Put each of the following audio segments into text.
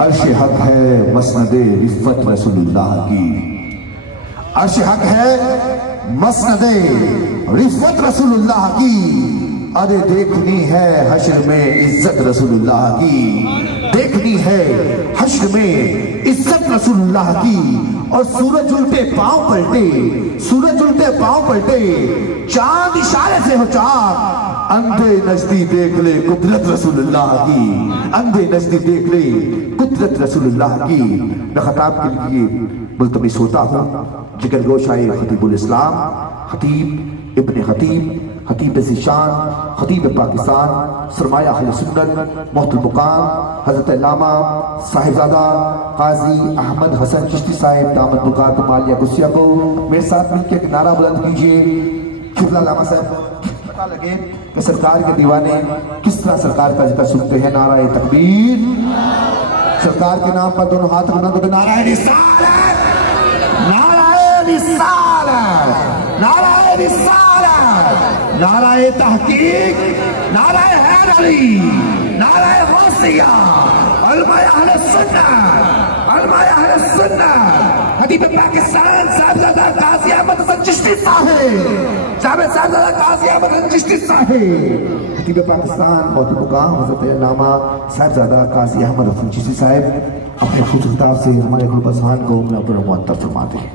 عرش حق ہے مسند رفت رسول اللہ کی، عرش حق ہے مسند رفت رسول اللہ کی، ارے دیکھنی ہے حشر میں عزت رسول اللہ کی، دیکھنی ہے حشر میں عزت رسول اللہ کی۔ اور سورج الٹے پاؤں پلٹے، سورج الٹے پاؤں پلٹے، چاند اشارے سے ہو چاک، اندھے نجدی دیکھ لے قدرت رسول اللہ کی، اندھے نجدی دیکھ لے قدرت رسول اللہ کی۔ میں خطاب کے لیے ملتمس ہوتا ہوں جگر گوشائے خطیب الاسلام، خطیب ابن خطیب، خطیب ذیشان، خطیب پاکستان، سرمایہ اہل سنت، محت المقام حضرت علامہ صاحبزادہ قاضی احمد حسن چشتی صاحب دامت بقات مالیہ گسیہ کو میرے ساتھ مل کے ایک نعرہ بلند کیجئے۔ شکر علامہ صاحب پتہ لگے کہ سرکار کے دیوانے کس طرح سرکار کا ذکر سنتے ہیں۔ نعرہ تکبیر، سرکار کے نام پر دونوں ہاتھ بلند کریں، نعرہ رسالت، نعرہ رسالت، نعرہ رسالت، نعرہ تحقیق، نعرہ حیر علی، نعرہ غوثیہ، علماء اہل سنت، علماء اہل سنت، خطیب پاکستان صاحبزادہ قاضی احمد حسن چشتی صاحب، صاحبزادہ قاضی احمد حسن چشتی صاحب، خطیب پاکستان محت المقام حضرت علامہ صاحبزادہ قاضی احمد حسن چشتی صاحب اپنے خود خطاب سے ہمارے گروپ اذہان کو منور معطر فرماتے ہیں۔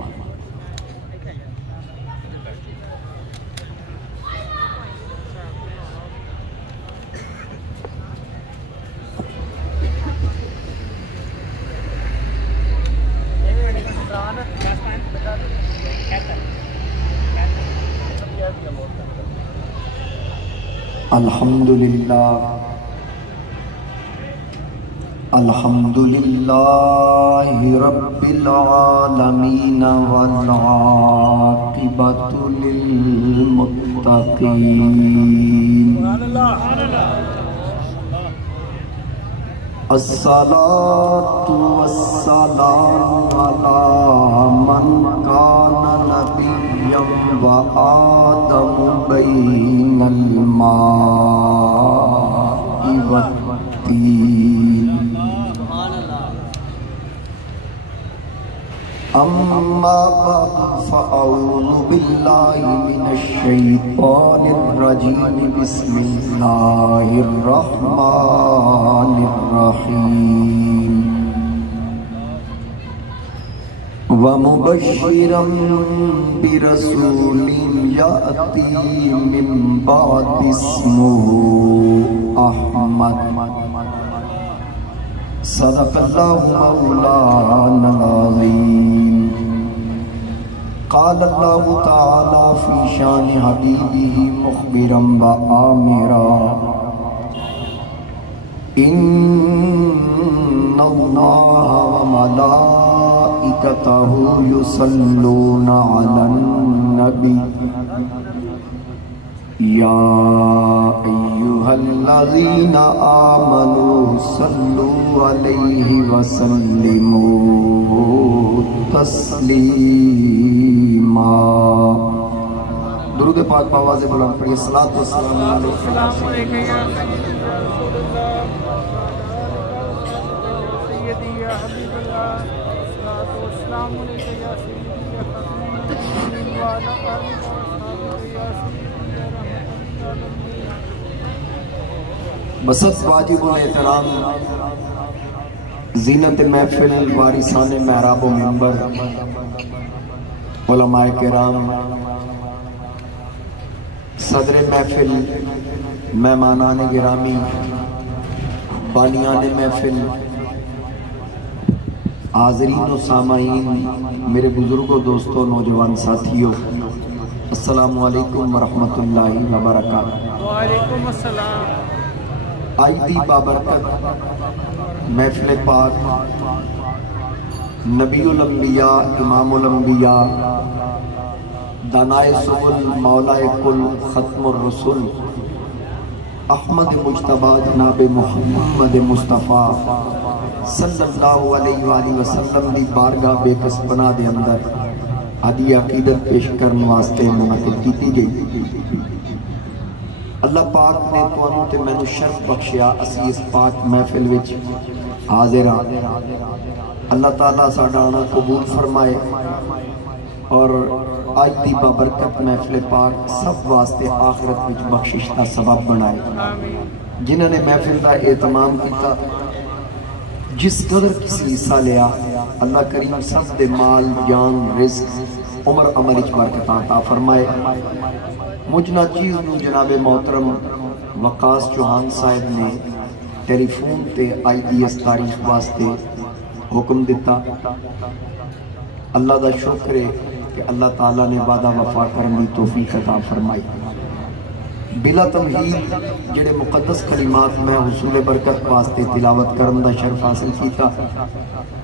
الحمدللہ الحمدللہ رب العالمین والعاقبۃ للمتقین، الصلاة والسلام علی من کان نبیا وآدم بین الماء والطین، اما بعد فاعوذ باللہ من الشیطان الرجیم، بسم اللہ الرحمن الرحیم، ومبشرا برسول یأتی من بعد اسمہ احمد، صدق اللہ مولانا العظیم۔ قال اللہ تعالی فی شان حبیبہ مخبرا وآمرا، ان اللہ وملائکتہ یصلون علی النبی، یا ایہا الذین آمنوا صلوا علیہ وسلموا تسلیما۔ درود پاک بآواز بلند پڑھیے، صلاۃ و سلام علیکہ یا سیدی یا حبیب اللہ، صلاۃ و سلام علیکہ یا سیدی یا حبیب وعلی آلہ وصحبہ یا سیدی۔ بسط واجب الاحترام زینت محفل، وارثان محراب و منبر، علماء کرام، صدر محفل، مہمانان گرامی، بانیان محفل، حاضرین و سامعین، میرے بزرگوں، دوستوں، نوجوان ساتھیوں، السلام علیکم ورحمۃ اللہ وبرکاتہ۔ وعلیکم السلام۔ آئی دی بابرکت محفل پاک، نبی الانبیاء، امام الانبیاء، دانائے سبل، مولائے کل، ختم الرسل، احمد مجتبی جناب محمد مصطفیٰ صلی اللہ علیہ وآلہ وسلم دی بارگاہ بے کس پناہ دے اندر عدی عقیدت پیش کرنے واسطے منعقد کی گئی۔ اللہ پاک نے تو تے میں نے شرف بخشیا، اسی اس پاک محفل وچ حاضرہ اللہ تعالیٰ ساڈا آنا قبول فرمائے اور آج دی بابرکت محفل پاک سب واسطے آخرت وچ بخشش کا سبب بنائے. جنہوں نے محفل کا اہتمام کیتا جس قدر کسی حصہ لیا اللہ کریم سب دے مال جان رزق عمر عمل وچ برکت عطا فرمائے. مجھنا چیز نو جناب محترم وقاص چوہان صاحب نے ٹیلی فون تے آئی دی اس تاریخ واسطے حکم دیتا. اللہ دا شکر ہے کہ اللہ تعالیٰ نے وعدہ وفا کرنے کی توفیق عطا فرمائی. بلا تمہید جڑے مقدس کلمات میں حصول برکت واسطے تلاوت کرنے دا شرف حاصل کیتا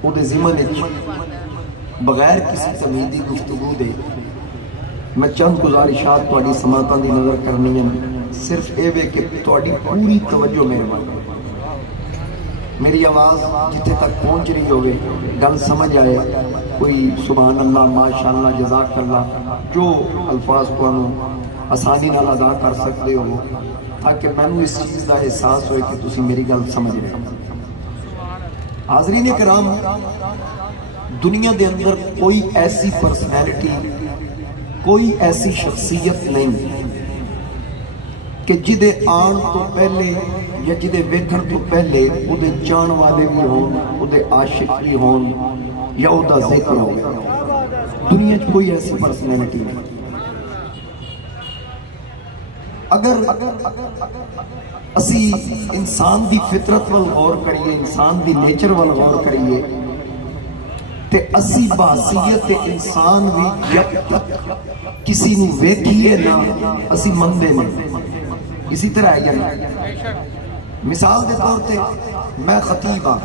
او دے ضمن وچ بغیر کسی تمہیدی گفتگو دے میں چند گزارشات تہاڈی سماعتاں دی نظر کرنی ہیں. صرف اے وے کہ تہاڈی پوری توجہ میرے وال میری آواز جتھے تک پہنچ رہی ہوئے گل سمجھ آئے کوئی سبحان اللہ ماشاءاللہ جزاک اللہ جو الفاظ کو آسانی نال ادا کر سکتے ہو تاکہ میں نے اس چیز کا احساس ہوئے کہ تسی میری گل سمجھ رہے. حاضرین کرام دنیا دے اندر کوئی ایسی پرسنالٹی کوئی ایسی شخصیت نہیں کہ جدے آن تو پہلے یا جدے ویکھن تو پہلے او دے جان والے بھی ہون او دے عاشق بھی ہون یا او دا ذکر ہو. دنیا چ کوئی ایسی پرسنالٹی نہیں. اگر اسی انسان دی فطرت وال غور کریے انسان دی نیچر وال غور کریے تے اسی بحثیت انسان بھی جب تک کسی نو ویکھیے نا اسی مندے نہیں. اسی طرح ہے یا مثال دے طور تے میں خطیب ہاں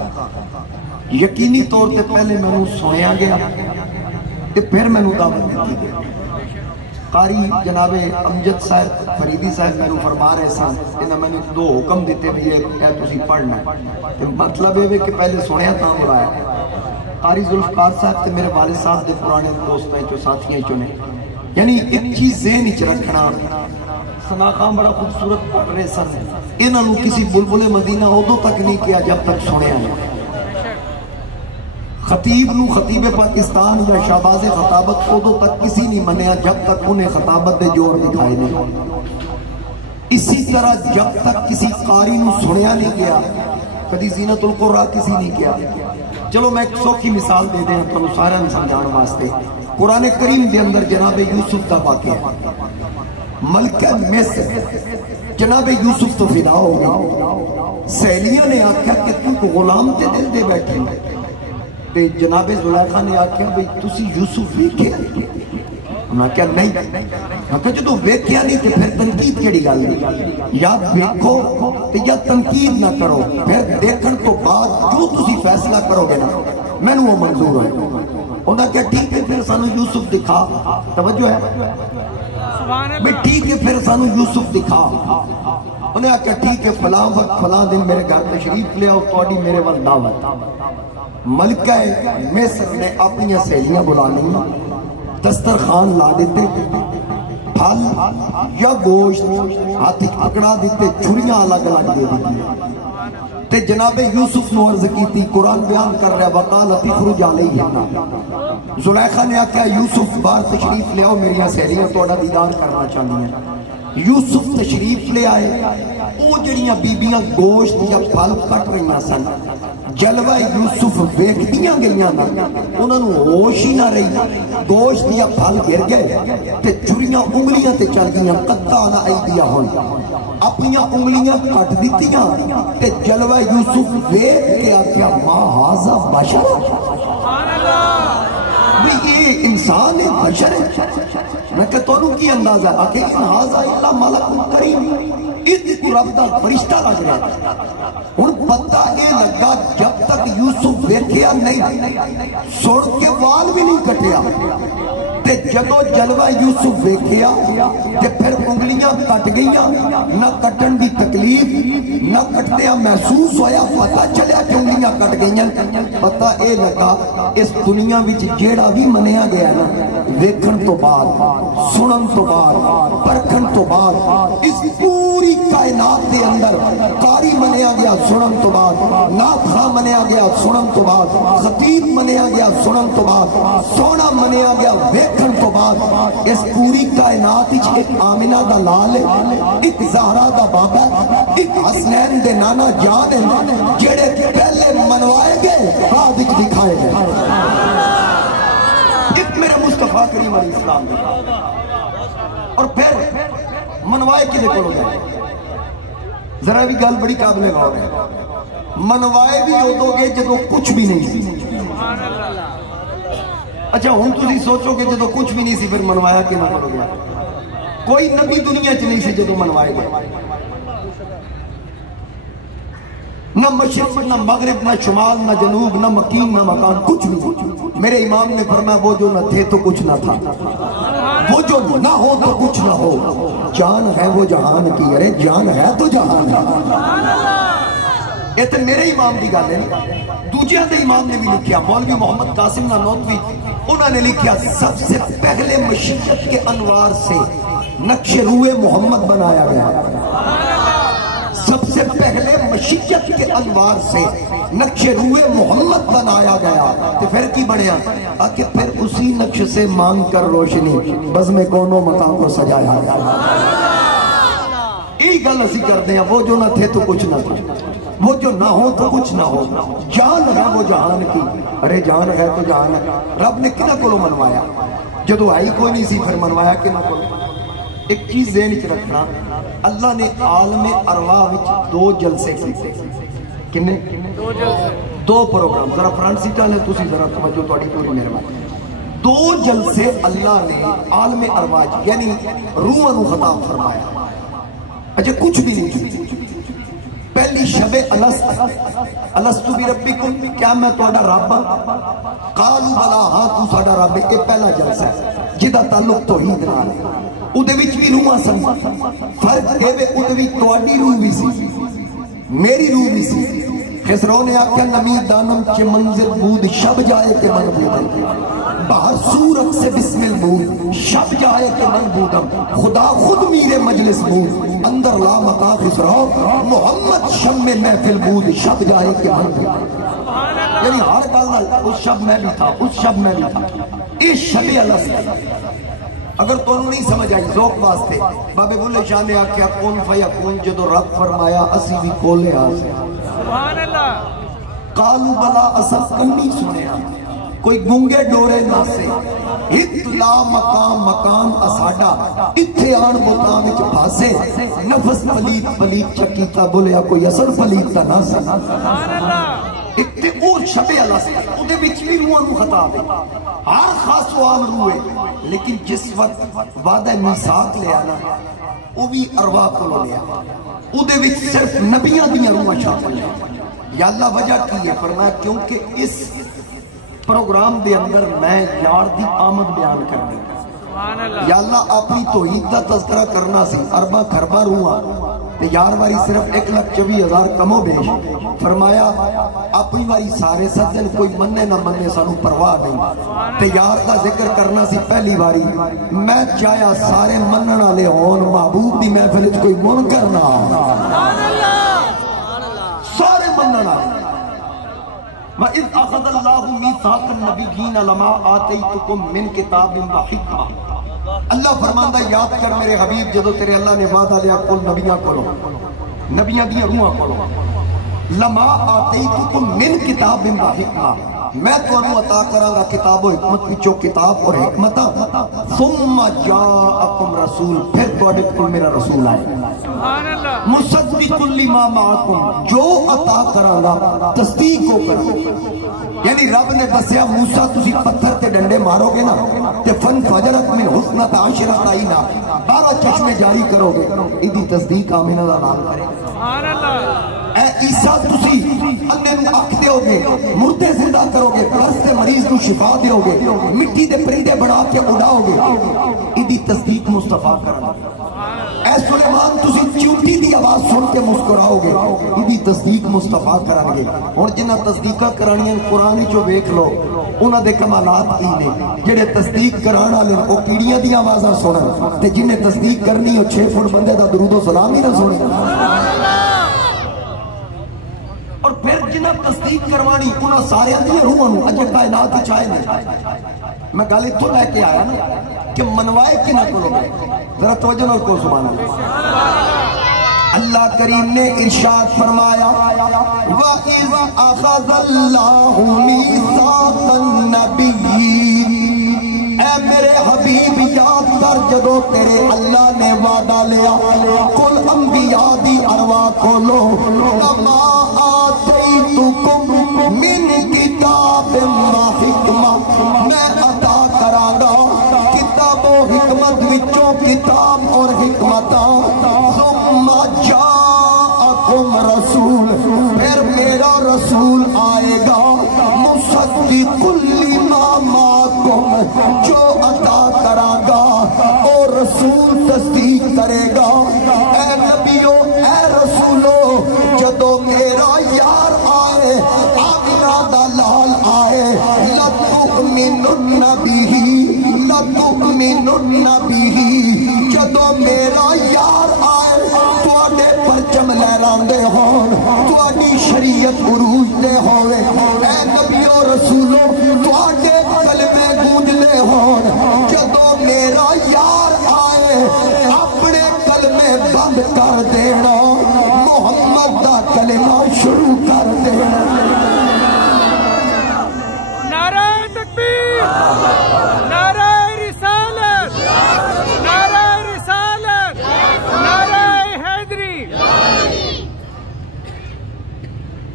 یقینی طور تے پہلے میں نو سنیا گیا تے پھر میں نو دعوت دیتی گیا. قاری جناب امجد صاحب فریدی صاحب میں نو فرما رہے سن انہاں میں نے دو حکم دیتے بھی یہ تسی پڑھنا ہے. مطلب ہے کہ پہلے سنیا تاں بلایا. قاری ذوالفقار صاحب تے میرے والد صاحب دے پرانے دوستاں چوں ساتھیاں چوں نے یعنی ایک چیز ذہن وچ رکھنا ثنا خان بڑا خوبصورت پڑھ رہے سن انہاں نو کسی بلبل مدینہ ادو تک نہیں کیا جب تک سنیا نہیں. خطیب نو خطیب پاکستان یا شہباز خطابت ادو تک کسی نہیں منیا جب تک انہیں خطابت دے جوڑ دکھائے نہیں. اسی طرح جب تک کسی قاری نو سنیا نہیں کیا کدی زینت القرآن کسی نہیں کیا. چلو میں ایک سوکھی مثال دے دیں تو سارا سمجھان واسطے. قرآن کریم دے اندر جناب یوسف دا واقعہ ہے. ملکہ مصر جناب یوسف تو فدا ہو گئی. سہیلیاں نے آکھیا کہ تو غلام تے دل دے بیٹھے تے جناب زلیخا نے آکھیا بھئی تسی یوسف ویکھیا. انہاں کہا نہیں. انہاں کہا جو تو ویکھیا نہیں تے پھر تنقید کیڑی گل نہیں. یا ویکھو تے یا تنقید نہ کرو پھر دیکھن تو بعد جو تسی فیصلہ کرو گے نا میں نے وہ منظور ہے. انہاں کہا ٹھیک ہے پھر سانو یوسف دکھا. توجہ ہے بھئی ٹھیک ہے پھر سانو یوسف دکھا. انہیں آکھا ٹھیک ہے فلاں وقت فلاں دن میرے گھر تشریف لے آؤ توڑی میرے وال دعوت. ملکہ مصر نے اپنی سہیلیاں بلانی دسترخوان لا دیتے پھل یا گوشت ہاتھ پکڑا دیتے چھریاں الگ الگ دے دیتی تے جناب یوسف نو عرض کی تھی. قرآن بیان کر رہا وقالت اخرج علیہن. زلیخا نے آکھا یوسف باہر تشریف لے آؤ میری سہیلیاں توڑا دیدار کرنا چاہتی ہیں. یوسف تشریف لے آئے. او جڑیاں بیبیاں گوشت یا پھل کٹ رہی سن جلوہ یوسف ویکھدیاں گئیاں نا انہاں نو ہوش ہی نہ رہی. گوشت یا پھل گر گئے تے چھریاں انگلیاں تے چل گئیاں. قطعنا ایدیہن اپنیاں انگلیاں کٹ دیتیاں تے جلوہ یوسف ویکھ کے آکھیا ما ھذا بشر. بھی یہ انسان ہے بشر ہے. میں کہ تو انہوں کی اندازہ ہے آکھے ان ھذا الا ملک کریم اتنی رب دا فرشتہ لگ رہا ہے. ان پتہ یہ لگا جب تک یوسف ویکھیا نہیں سڑ کے وال بھی نہیں کٹیا تے جدو جلوہ یوسف ویکھیا تے پھر انگلیاں کٹ گئیاں. نہ کٹن دی تکلیف نہ کٹدیاں محسوس ہویا. پتہ چلیا کہ انگلیاں کٹ گئیاں. پتہ اے لگا اس دنیا وچ جیڑا بھی منیا گیا نا ویکھن تو بعد سنن تو بعد پرکھن تو بعد اس پوری کائنات دے اندر قاری منیا گیا سنن تو بعد، نعت خواں منیا گیا سنن تو بعد، خطیب منیا گیا سنن تو بعد، سونا منیا گیا ویکھن تو بعد، اس پوری کائنات وچ ایک آمنہ دا لال ہے، ایک زہرا دا بابا ہے، ایک حسنین دے نانا جان ہے، جڑے پہلے منوائے گئے بعد وچ دکھائے گئے۔ ایک میرے مصطفیٰ کریم علیہ السلام دے، اور پھر منوائے کدے کولوں گئے؟ ذرا بھی گل بڑی قابل غور ہے، منوائے بھی ادو گے جدو کچھ بھی نہیں سی۔ اچھا ہن تسی سوچو کہ جدو کچھ بھی نہیں سی پھر منوایا کہ نہ کرو گے؟ کوئی نبی دنیا چ نہیں سی جدو منوائے گئے، نہ مشرق نہ مغرب نہ شمال نہ جنوب نہ مکین نہ مکان، کچھ نہیں۔ میرے امام نے فرمایا وہ جو نہ تھے تو کچھ نہ تھا، وہ جو نہ ہو تو کچھ نہ ہو، جان ہے وہ جہان کی، ارے جان ہے تو جہان ہے۔ یہ تو میرے امام دی گل ہے، دوجیاں دے امام نے بھی لکھیا، مولوی محمد قاسم نانوتوی، انہوں نے لکھیا سب سے پہلے مشیت کے انوار سے نقش روئے محمد بنایا گیا، سب سے پہلے مشیت کے انوار سے نقش روئے محمد بنایا گیا، تو پھر کی بڑھیا کہ پھر اسی نقش سے مانگ کر روشنی بزم کونوں مقام کو سجایا گیا۔ یہی گل اسی کرتے ہیں، وہ جو نہ تھے تو کچھ نہ تھا، وہ جو نہ ہو تو کچھ نہ ہو، جان ہے وہ جہان کی، ارے جان ہے تو جہان ہے۔ رب نے کنہ کو منوایا؟ جدو آئی کوئی نہیں سی پھر منوایا کنہ کو؟ ایک چیز ذہن وچ رکھنا، اللہ نے عالم ارواح وچ دو جلسے کیتے، کنے؟ دو پروگرام، ذرا فرنٹ سیٹ والے تسی ذرا توجہ تہاڈی پوری مہربانی۔ دو جلسے اللہ نے عالم ارواح یعنی روحاں نو خطاب فرمایا۔ اچھا کچھ بھی نہیں، پہلی شب الستو بربکم، کیا میں تہاڈا رب ہاں؟ قالوا بلا، ہاں تو ساڈا رب ہے۔ یہ پہلا جلسہ ہے جہدا تعلق توحید نال ہے، اودے وچ بھی روحاں سن، فرق اے وے اودے وچ تہاڈی روح بھی سی میری روح بھی سی۔ خسرو نے آکھیا نمی دانم چے منزل بود شب جائے کے من بودم، باہر سورت سے بسم البود شب جائے کے من بودم، خدا خود میرے مجلس بود اندر لا مقا خسرو محمد شب میں محفل بود شب جائے کے من بودم۔ یعنی ہر گل اس شب میں بھی تھا، اس شب میں بھی تھا، اس شب الست۔ اگر تو نہیں سمجھ آئی ذوق واسطے، بابے بلے شاہ نے آکھیا کون فیکون، جدو رب فرمایا اسی بھی کولے آسے، قالوا بلا اصل کنی سنیا، کوئی گنگے ڈورے نہ سے، اتلا مقام مقام اساڈا، اتھے آن بوتاں وچ پھاسے، نفس پلیت پلیت چکیتا بولیا کوئی اثر پلیت تا نہ سے۔ ایک تے اور شب الست، اودے وچ بھی روحاں نو خطاب ہے، ہر خاص و عام روح ہے، لیکن جس وقت وعدہ میثاق لیا نا وہ بھی ارواح کو لیا، اودے وچ صرف نبیاں دیاں روحاں شامل ہیں۔ یا اللہ وجہ کی ہے؟ فرمایا کیونکہ اس پروگرام دے اندر میں یار دی آمد بیان کرنی، یا اللہ اپنی توحید دا تذکرہ کرنا سی، ارباں خرباں روحاں تے یار واری صرف 1,24,000 کم و بیش، فرمایا اپنی واری سارے سجن، کوئی مننے نہ مننے سانو پرواہ نہیں، تے یار دا ذکر کرنا سی پہلی واری، میں چاہیا سارے منن والے ہون، محبوب دی محفل وچ کوئی منکر نہ سارے منن والے۔ وَإِذْ أَخَذَ اللَّهُ مِيثَاقَ النَّبِيِّينَ لَمَا آتَيْتُكُم مِّن كِتَابٍ وَحِكْمَةٍ، اللہ فرماندا یاد کر میرے حبیب جدو تیرے اللہ نے وعدہ لیا کل نبیاں کولو، نبیاں دیاں روحاں کولو، لما آتیتکم من کتاب و حکمہ، میں تو انہوں عطا کراں گا کتاب و حکمت وچوں کتاب اور حکمتاں، ثم جاءکم رسول، پھر تواڈے کول میرا رسول آئے، مصدق لما معکم، جو عطا کراں گا تصدیق کو کرو۔ یعنی رب نے دسیا موسیٰ تسی پتھر تے ڈنڈے مارو گے نا تے فن فجرت من حسنت عشرۃ عینا، 12 چشمے جاری کرو گے، ایدی تصدیق آمینہ دا نام کرے۔ اے عیسیٰ تسی انے نو اکھ دیو گے، مردے زندہ کرو گے، پرستے مریض نو شفا دیو گے، مٹی دے پرندے بڑھا کے اڑاؤ گے، ایدی تصدیق مصطفیٰ کرنا۔ اے سلیمان تسی چونٹی دی آواز سن کے مسکراؤ گے یہ تصدیق مصطفیٰ کرن گے اور جنہ تصدیقہ کرانی قرآن چو ویکھ لو انہاں دے کمالات کی نے جڑے تصدیق کرانا والے او کیڑیاں دی آوازاں سنن تے جنہیں تصدیق کرنی او 6 فٹ بندے دا درود و سلام ہی نہ سنن اور پھر جنہ تصدیق کروانی انہاں سارے دی روحاں نوں اجے کائنات وچ آئے نے میں گل اتوں لے کے آیا نا کہ منوائے کنا کو لوگ ذرا توجہ نال کو سبحان اللہ اللہ کریم نے ارشاد فرمایا وَإِذْ أَخَذَ اللَّهُ مِيثَاقَ النَّبِيِّينَ اے میرے حبیب یاد کر جدو تیرے اللہ نے وعدہ لیا قل انبیاء دی ارواح کو لو وَمَا آتَيْتُكُم مِّن کتاب و حکمہ میں عطا کرانگا کتاب و حکمت وچوں کتاب اور حکمتاں ثم جاءکم رسول پھر میرا رسول آئے گا مصدق لما معکم جو عطا کرانگا اور رسول تصدیق کرے گا اے نبیو اے رسولو جدو میرا یار آئے آمینہ دا لال آئے لَتُؤْمِنُنَّ بِهِ لَتُؤْمِنُنَّ بِهِ جدو میرا یار آئے تواڈے پرچم لہراندے ہون تواڈی شریعت عروج دے ہوئے اے نبی و رسولو تواڈے کلمے گونجدے ہون جدو میرا یار آئے اپنے کلمے بند کر دینا محمد دا کلمہ شروع کر دینا نعرہ تکبیر نعرہ رسالت نعرہ رسالت نعرہ حیدری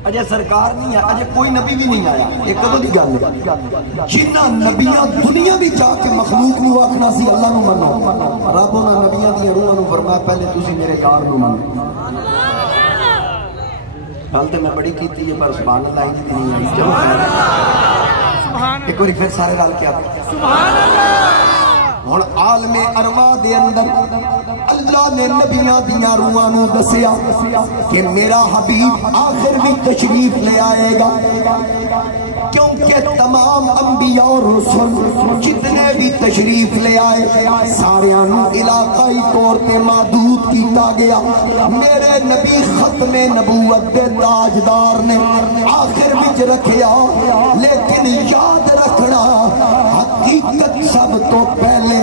اجے سرکار نہیں ہے اجے کوئی نبی بھی نہیں آیا ایک کدو دی گل ہے جنہ نبیاں دنیا بھی جا کے مخلوق نو آکھنا سی اللہ نو منو رب انہاں نبیاں دی روحاں نو فرمایا پہلے تسی میرے یار نو منو گل تے میں بڑی کیتی ہے پر سبحان اللہ ہی نہیں آئی چلو ایک باری پھر سارے رل کے آتے سبحان اللہ ہن عالم ارواح دے اندر اللہ نے نبیاں دیاں روحاں نو دسیا کہ میرا حبیب آخر بھی تشریف لے آئے گا کیونکہ تمام انبیاء اور رسول جتنے بھی تشریف لے آئے ساریانو علاقائی طور پہ محدود کیتا گیا میرے نبی ختم نبوت دے تاجدار نے آخر وچ رکھیا لیکن یاد رکھنا حقیقت سب تو پہلے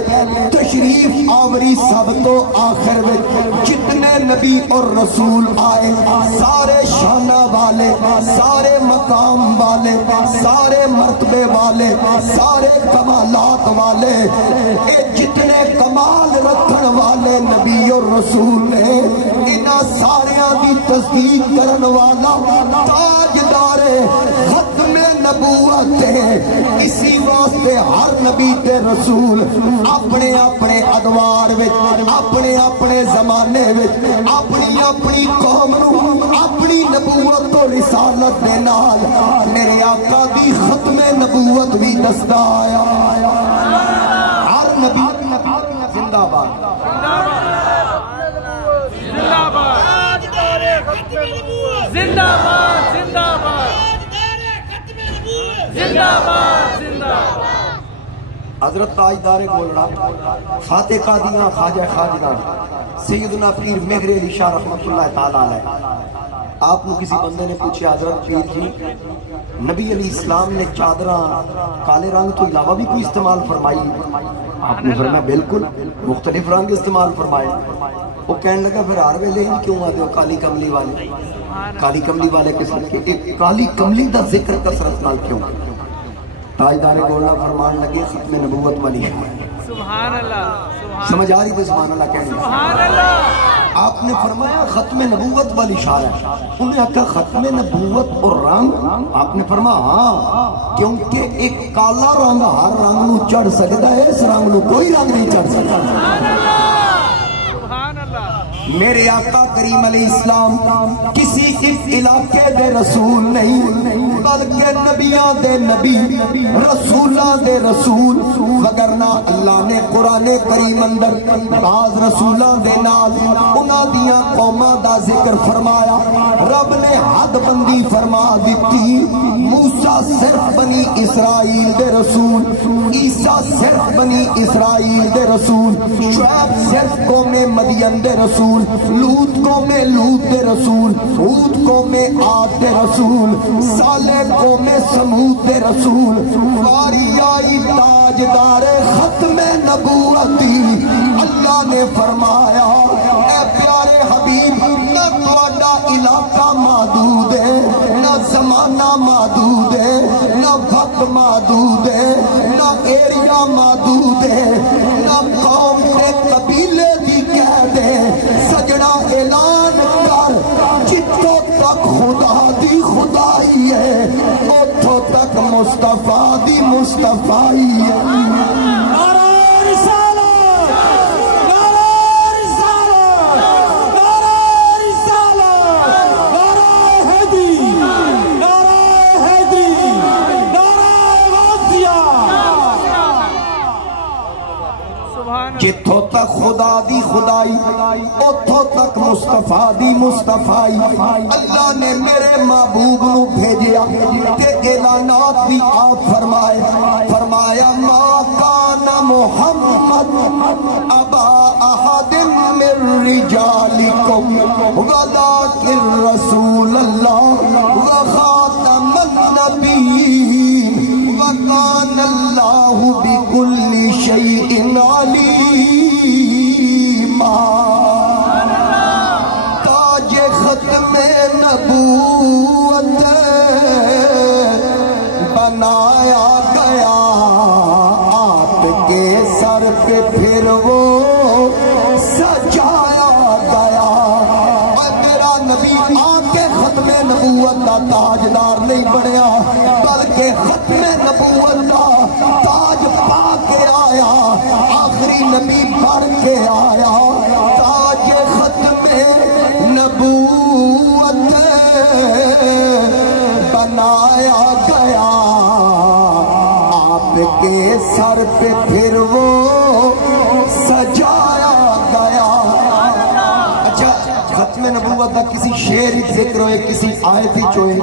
تشریف آوری سب تو آخر وچ جتنے نبی اور رسول آئے سارے شانہ والے سارے مقام والے سارے مرتبے والے سارے کمالات والے اے جتنے کمال رکھن والے نبی اور رسول نے انہاں ساریاں دی تصدیق کرن والا تاجدار ختم نبوت ہے اسی واسطے ہر نبی تے رسول اپنے اپنے ادوار وچ اپنے اپنے زمانے وچ اپنی اپنی قوم نو اپنی نبوت و رسالت دے نال میرے آقا دی ختم نبوت بھی دستا آیا ہر نبی زندہ باد زندہ باد زندہ باد زندہ باد زندہ باد زندہ حضرت تاجدار گولڑا فاتح قادیاں خواجہ خواجہ سیدنا پیر مہر علی شاہ رحمت اللہ تعالیٰ علیہ آپ نے کسی بندے نے پوچھا حضرت پیر جی نبی علیہ السلام نے چادرہ کالے رنگ تو علاوہ بھی کوئی استعمال فرمائی آپ نے فرمایا بالکل مختلف رنگ استعمال فرمائے وہ کہنے لگا پھر ہر ویلے ہی کیوں آتے ہو کالی کملی والے کالی کملی والے کے ساتھ ایک کالی کملی دا ذکر کثرت نال کیوں تاجدار گولڑا فرمان لگے ختم نبوت والی سبحان اللہ سمجھ آ رہی تھی سبحان اللہ کہنے سبحان اللہ آپ نے فرمایا ختم نبوت والی شار ہے انہیں کہا ختم نبوت اور رنگ آپ نے فرمایا ہاں کیونکہ ایک کالا رنگ ہر رنگ نو چڑھ سکتا ہے اس رنگ نو کوئی رنگ نہیں چڑھ سکتا سبحان اللہ سبحان اللہ میرے آقا کریم علیہ السلام کسی ایک علاقے دے رسول نہیں بلکہ نبیاں دے نبی رسولاں دے رسول وگرنہ اللہ نے قرآن کریم اندر بعض رسولاں دے نال انہاں دیاں قوماں دا ذکر فرمایا رب نے حد بندی فرما دیتی موسیٰ صرف بنی اسرائیل دے رسول عیسیٰ صرف بنی اسرائیل دے رسول شعیب صرف قوم مدین دے رسول لوط قوم لوط دے رسول ہود قوم عاد دے رسول صالح قوم سمود دے رسول واری آئی تاجدار ختم نبوتی اللہ نے فرمایا اے پیارے حبیب نہ تواڈا علاقہ محدود ہے نہ زمانہ محدود ہے نہ وقت محدود ہے نہ ایریا محدود ہے نہ قوم کے قبیلے دی قید ہے سجنا اعلان کر جتوں تک خدا دی خدائی ہے اتھوں تک مصطفیٰ دی مصطفیٰ ہے جتھوں تک خدا دی خدائی اتھوں تک مصطفیٰ دی مصطفیٰ اللہ نے میرے محبوب نو بھیجیا تے اعلانات بھی آپ فرمایا ما کان محمد ابا احد من رجالکم ولکن رسول اللہ وخاتم النبیین وکان اللہ بکل شیء علیم تاج ختم نبوت بنایا گیا آپ کے سر پہ پھر وہ سجایا گیا اور میرا نبی آ کے ختم نبوت کا تاجدار نہیں بنیا بلکہ ختم نبوت کا تاج پا کے آیا آخری نبی بڑھ کے آیا تاج ختم نبوت بنایا گیا آپ کے سر پہ پھر وہ سجایا گیا اچھا ختم نبوت کا کسی شعر ذکر ہوئے کسی آیت ہوئے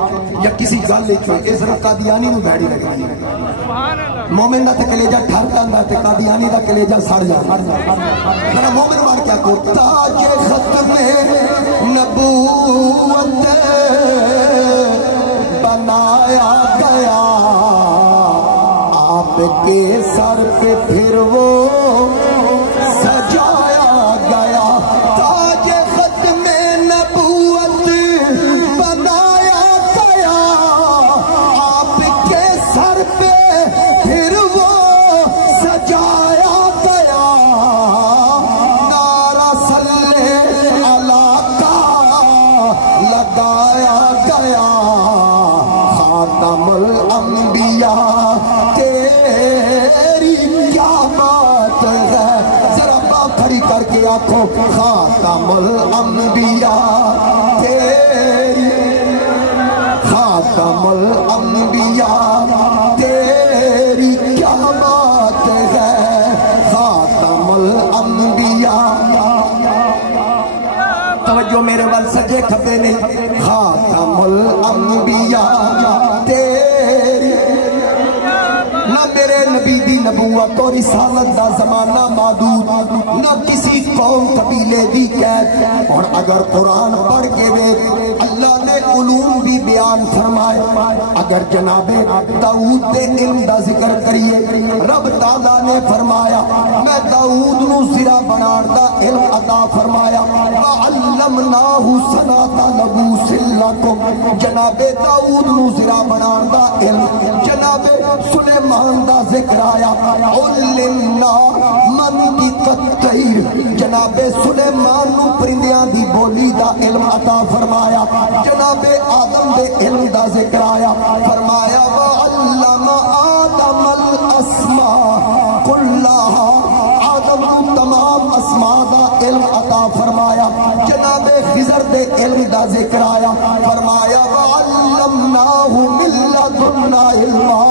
یا کسی گل ہوئے اس طرح قادیانی نو بیڑی لگائی مومن دا تے کلیجہ ٹھر جاندا تے قادیانی دا کلیجہ سڑ جاندا میرا مومن مار کیا کو تاج ختم نبوت بنایا گیا آپ کے سر پہ پھر وہ سجایا گیا تاج ختم نبوت بنایا گیا آپ کے سر پہ پھر وہ سجایا گیا نعرہ صلی اللہ کا لگایا گیا خاتم الانبیاء تیری کیا بات ہے ذرا بات کھڑی کر کے آنکھوں خاتم الانبیاء تیری خاتم الانبیاء تیری کیا بات ہے خاتم الانبیاء توجہ میرے وال سجے کھپے نہیں خاتم الانبیاء تیری نہ میرے نبی دی نبوت اور رسالت دا زمانہ محدود نہ کسی قوم قبیلے دی قید اور اگر قرآن پڑھ کے دے اللہ نے علوم بھی بیان فرمائے اگر جناب داؤد دے علم دا ذکر کریے رب تعالیٰ نے فرمایا میں داؤد نو زرہ بنار دا علم عطا فرمایا وَعَلَّمْنَاهُ صَنَعَةَ لَبُوسٍ لَكُمْ جناب داؤد نو زرہ بنار دا علم جناب سلیمان دا ذکر آیا عُلِّنَّا مَنْتِقَ الطَّيْرِ جناب سلیمان نو پرندیاں دی بولی دا علم عطا فرمایا جناب آدم دے علم دا ذکر آیا فرمایا وَعَلَّمَ آدَمَ الْأَسْمَاءَ كُلَّهَا آدم نو تمام اسماء دا علم عطا فرمایا جناب خضر دے علم دا ذکر آیا فرمایا وَعَلَّمْنَاهُ مِن لَّدُنَّا عِلْمًا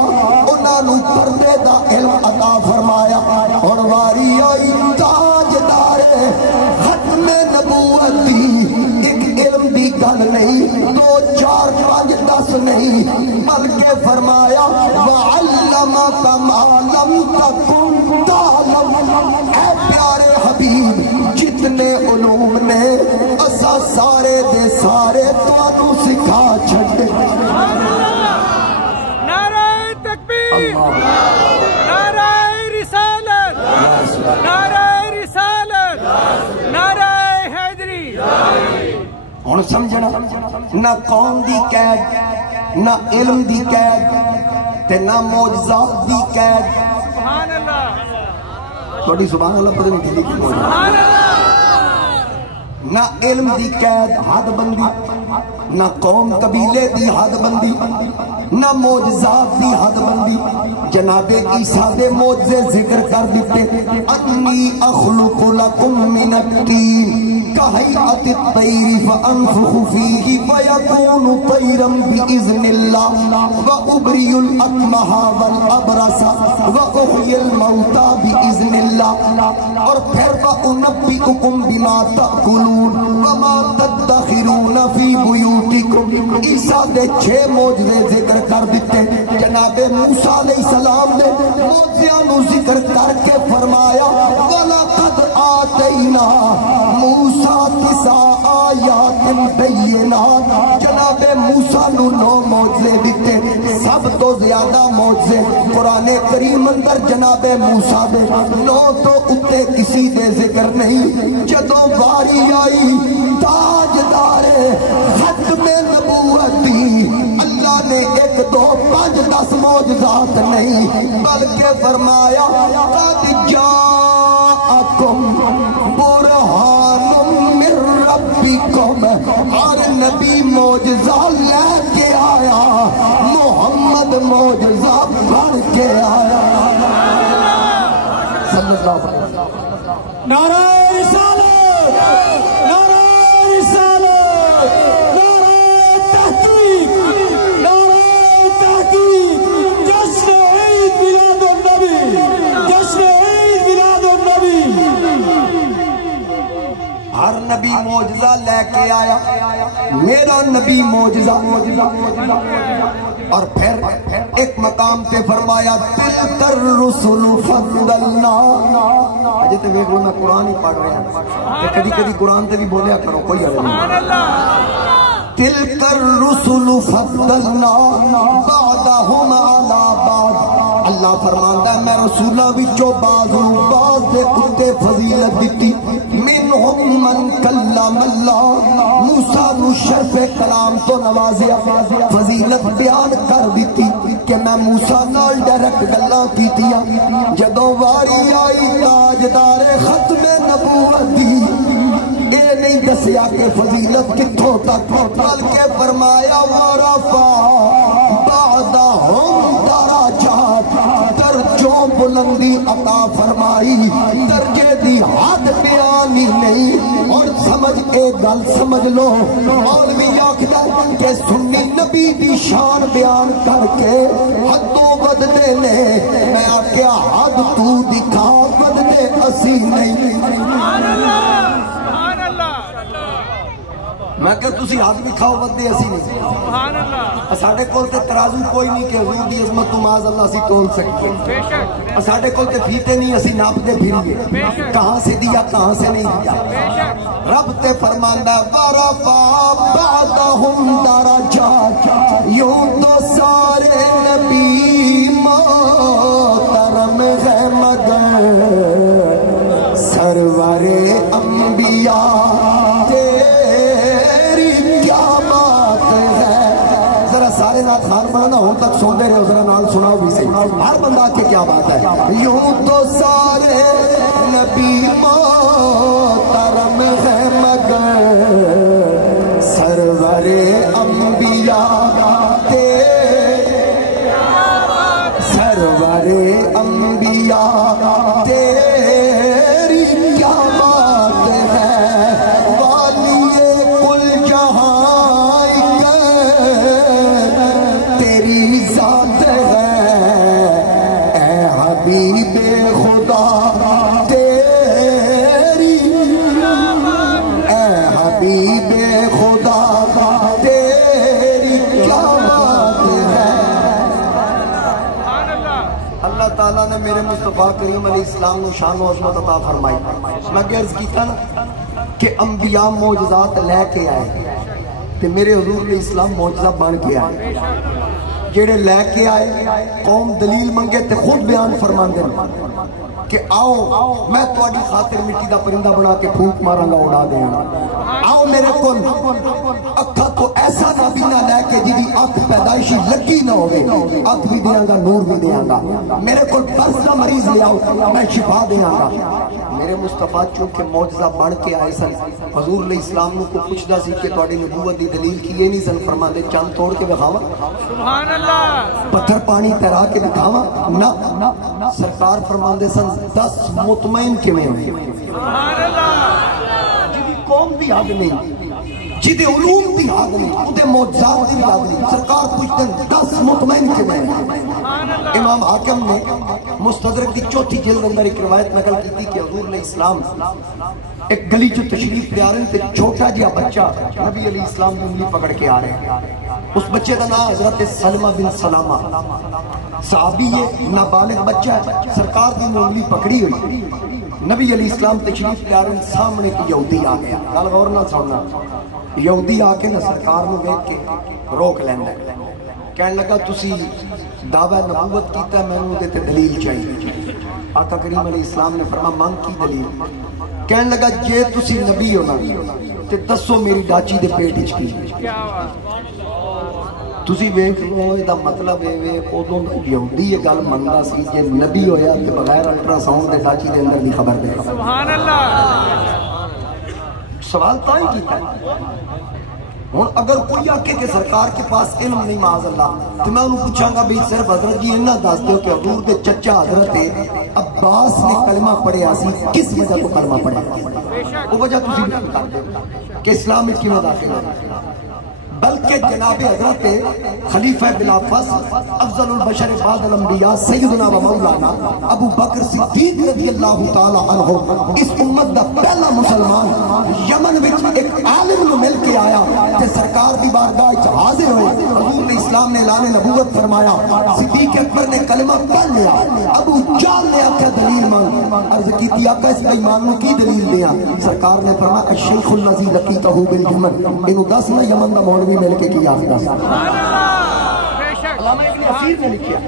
انہاں نو پردے دا علم عطا فرمایا اور واری آئی تاجدار ختم نبوت دی ایک علم دی گل نہیں 2 4 5 10 نہیں بلکہ فرمایا وَعَلَّمَكَ مَا لَمْ تَكُنْ تَعْلَمْ اے پیارے حبیب جتنے علوم نے اسا سارے دے سارے تانوں سکھا چھڈے نعرہ تکبیر نعرہ رسالت نعرہ رسالت نعرہ حیدری ہن سمجھنا نہ قوم دی قید نہ علم دی قید تے نہ معجزات دی قید سبحان اللہ تھوڑی سبحان اللہ پتہ نہیں ٹھیک سبحان اللہ نہ علم دی قید حد بندی نہ قوم قبیلے دی حد بندی نہ معجزات دی حد بندی جناب عیسیٰ دے معجزے ذکر کر دیتے انی اخلق لکم من الطین کہیئت الطیر فانفخ فیہ فیکون طیرا بإذن اللہ وابری الاکمہ والابرس واحیی الموتى بإذن اللہ اور پھر وانبئکم بما تأکلون وما تدخرون فی بیوتکم عیسیٰ دے 6 معجزے ذکر کر دیتے جناب موسیٰ علیہ السلام نے معجزیاں نو ذکر کر کے فرمایا وَلَقَدْ آتَيْنَا مُوسَىٰ 9 آیات بینات جناب موسیٰ نو 9 معجزے دیتے سب تو زیادہ معجزے قرآن کریم اندر جناب موسیٰ دے 9 تو اتے کسی دے ذکر نہیں جدوں باری آئی تاجدار ختم نبوتی اللہ نے 1 2 5 10 معجزات نہیں بلکہ فرمایا قد جاءکم برہان من ربکم اور نبی معجزہ لے کے آیا محمد معجزہ بھر کے آیا صلی اللہ علیہ وسلم نعرہ رسالت نعرہ رسالت نعرہ تحقیق نعرہ تحقیق جشن عید میلاد النبی جشن عید میلاد النبی ہر نبی معجزہ لے کے آیا میرا نبی معجزہ اور پھر ایک مقام پہ فرمایا تلک الرسل فضلنا اجے تے ویکھ لو میں قرآن ہی پڑھ رہا ہوں کبھی کبھی قرآن تے بھی بولیا کرو کوئی حرج نہیں تلک الرسل فضلنا بعضهم على بعض اللہ فرماندا ہے میں رسولاں وچوں بعض دے اُتے فضیلت دتی منہم من کلم اللہ موسیٰ نو شرف کلام تو نوازیا فضیلت بیان کر دیتی کہ میں موسیٰ نال ڈائریکٹ گلاں کیتیاں جدوں واری آئی تاجدار ختم نبوتی اے نہیں دسیا کہ فضیلت کتھوں تک بلکہ فرمایا ورفع بعضهم درجات درجوں بلندی عطا فرمائی درجے دی حد بیانی نہیں اور سمجھ اے گل سمجھ لو مولوی آکھدا کہ سنی نبی دی شان بیان کر کے حدوں بدلے نے میں آکھیا حد تو دکھا بدلے اسی نہیں میں کہ تسی حد بھی کھاؤ بدے اسی نہیں سبحان اللہ ساڑھے کول تے ترازو کوئی نہیں کہ حضور دی عظمت تو معاذ اللہ سی تول سکتے بے شک ساڑھے کول تے فیتے نہیں اسی ناپ دے پھر گے کہاں سے دیا کہاں سے نہیں دیا رب تے فرماندہ ورفع بعضهم درجات یوں تو سارے نبی محترم ہے مگر سرور انبیاء سارے نات خان بنانا ہوں تک سوندے رہے ذرا نال سناؤ بھی سے ہر بندہ کے کیا بات ہے یوں تو سارے نبی محترم ہے مگر سرور انبیاء سرور انبیاء تیری کیا بات ہے والی اللہ تعالیٰ نے میرے مصطفیٰ کریم علیہ السلام نے شان و عظمت عطا فرمائی. میں عرض کیتا نا کہ انبیاء معجزات لے کے آئے تے میرے حضور علیہ السلام معجزہ بن کے آئے. جڑے لے کے آئے قوم دلیل منگے تے خود بیان فرماندے کہ آؤ میں تواڈی خاطر مٹی دا پرندہ بنا کے پھونک ماراں گا اڑا دیاں. آؤ میرے کول اکھاں تو ایسا نابینا لے کے جی اکھ پیدائشی لگی نہ ہوئے, اکھ بھی دیاں گا, نور بھی دیاں گا. میرے کول برس دا مریض لے آؤ میں شفا دیاں گا. میرے مصطفیٰ چونکہ معجزہ بن کے آئے سن, حضور علیہ السلام نے کو پوچھدا سی کہ تواڈی نبوت دی دلیل کی یہ نہیں سن فرماندے چند توڑ کے دکھاواں, سبحان اللہ, پتھر پانی تیرا کے دکھاواں نہ. سرکار فرماندے سن 10 مطمئن کے میں سبحان اللہ, جدی قوم دی حد نہیں, جدی علوم دی حد نہیں, اودے معجزات دی حد نہیں. سرکار پوچھتے ہیں 10 مطمئن کے میں. امام حاکم نے مستدرک دی 4تھی جلد اندر ایک روایت نقل کی تھی کہ حضور علیہ السلام ایک گلی جو تشریف لے آ رہے تھے, چھوٹا جہا بچہ نبی علیہ السلام کی انگلی پکڑ کے آ رہے ہیں. اس بچے کا نام حضرت سلمہ بن سلامہ, صحابی ہے, نابالغ بچہ ہے. سرکار کی انگلی پکڑی ہوئی, نبی علیہ السلام تشریف لے آ رہے ہیں, سامنے ایک یہودی آ گیا. گل غور نہ سننا, یہودی آ کے نہ سرکار نے دیکھ کے روک لینا, کہنے لگا تسی دعویٰ نبوت کیتا ہے, میں نے دیتے دلیل چاہیے. آقا کریم علیہ السلام نے فرمایا مانگ کی دلیل. کہنے لگا جے تسی نبی ہو نا تے دسو میری ڈاچی دے پیٹ وچ کی. تسی ویکھ لو دا مطلب ہے اودوں یہودی یہ گل مندا سی جے نبی ہویا تے بغیر الٹرا ساؤنڈ دے ڈاچی دے اندر دی خبر دے. سبحان اللہ, سوال تو ہی کیتا ہے. ہوں اگر کوئی آکے کہ سرکار کے پاس علم نہیں معاذ اللہ, تو میں انہوں پوچھاں گا بھی صرف حضرت جی انہاں دس دیو کہ حضور دے چچا حضرت عباس نے کلمہ پڑھیا سی, کس وجہ تو کلمہ پڑھیا, وہ وجہ تسی بھی بتا دے کہ اسلام میں کیوں داخل ہے. بلکہ جناب حضرت خلیفہ بلا فصل افضل البشر بعد الانبیاء سیدنا و مولانا ابو بکر صدیق رضی اللہ تعالی عنہ اس امت دا پہلا مسلمان یمن وچ ایک عالم نو مل کے آیا تے سرکار دی بارگاہ وچ حاضر ہوئے. حضور علیہ السلام نے اعلان نبوت فرمایا, صدیق اکبر نے کلمہ پڑھ لیا. ابو جہل نے آکھا دلیل مانگ, عرض کیتی آقا اس بے ایمان نو کی دلیل دیاں. سرکار نے فرمایا الشیخ الذی لقیتہ بالیمن, اینو دس نہ یمن دا مولوی مل کے کیا علامہ ابن اثیر نے لکھا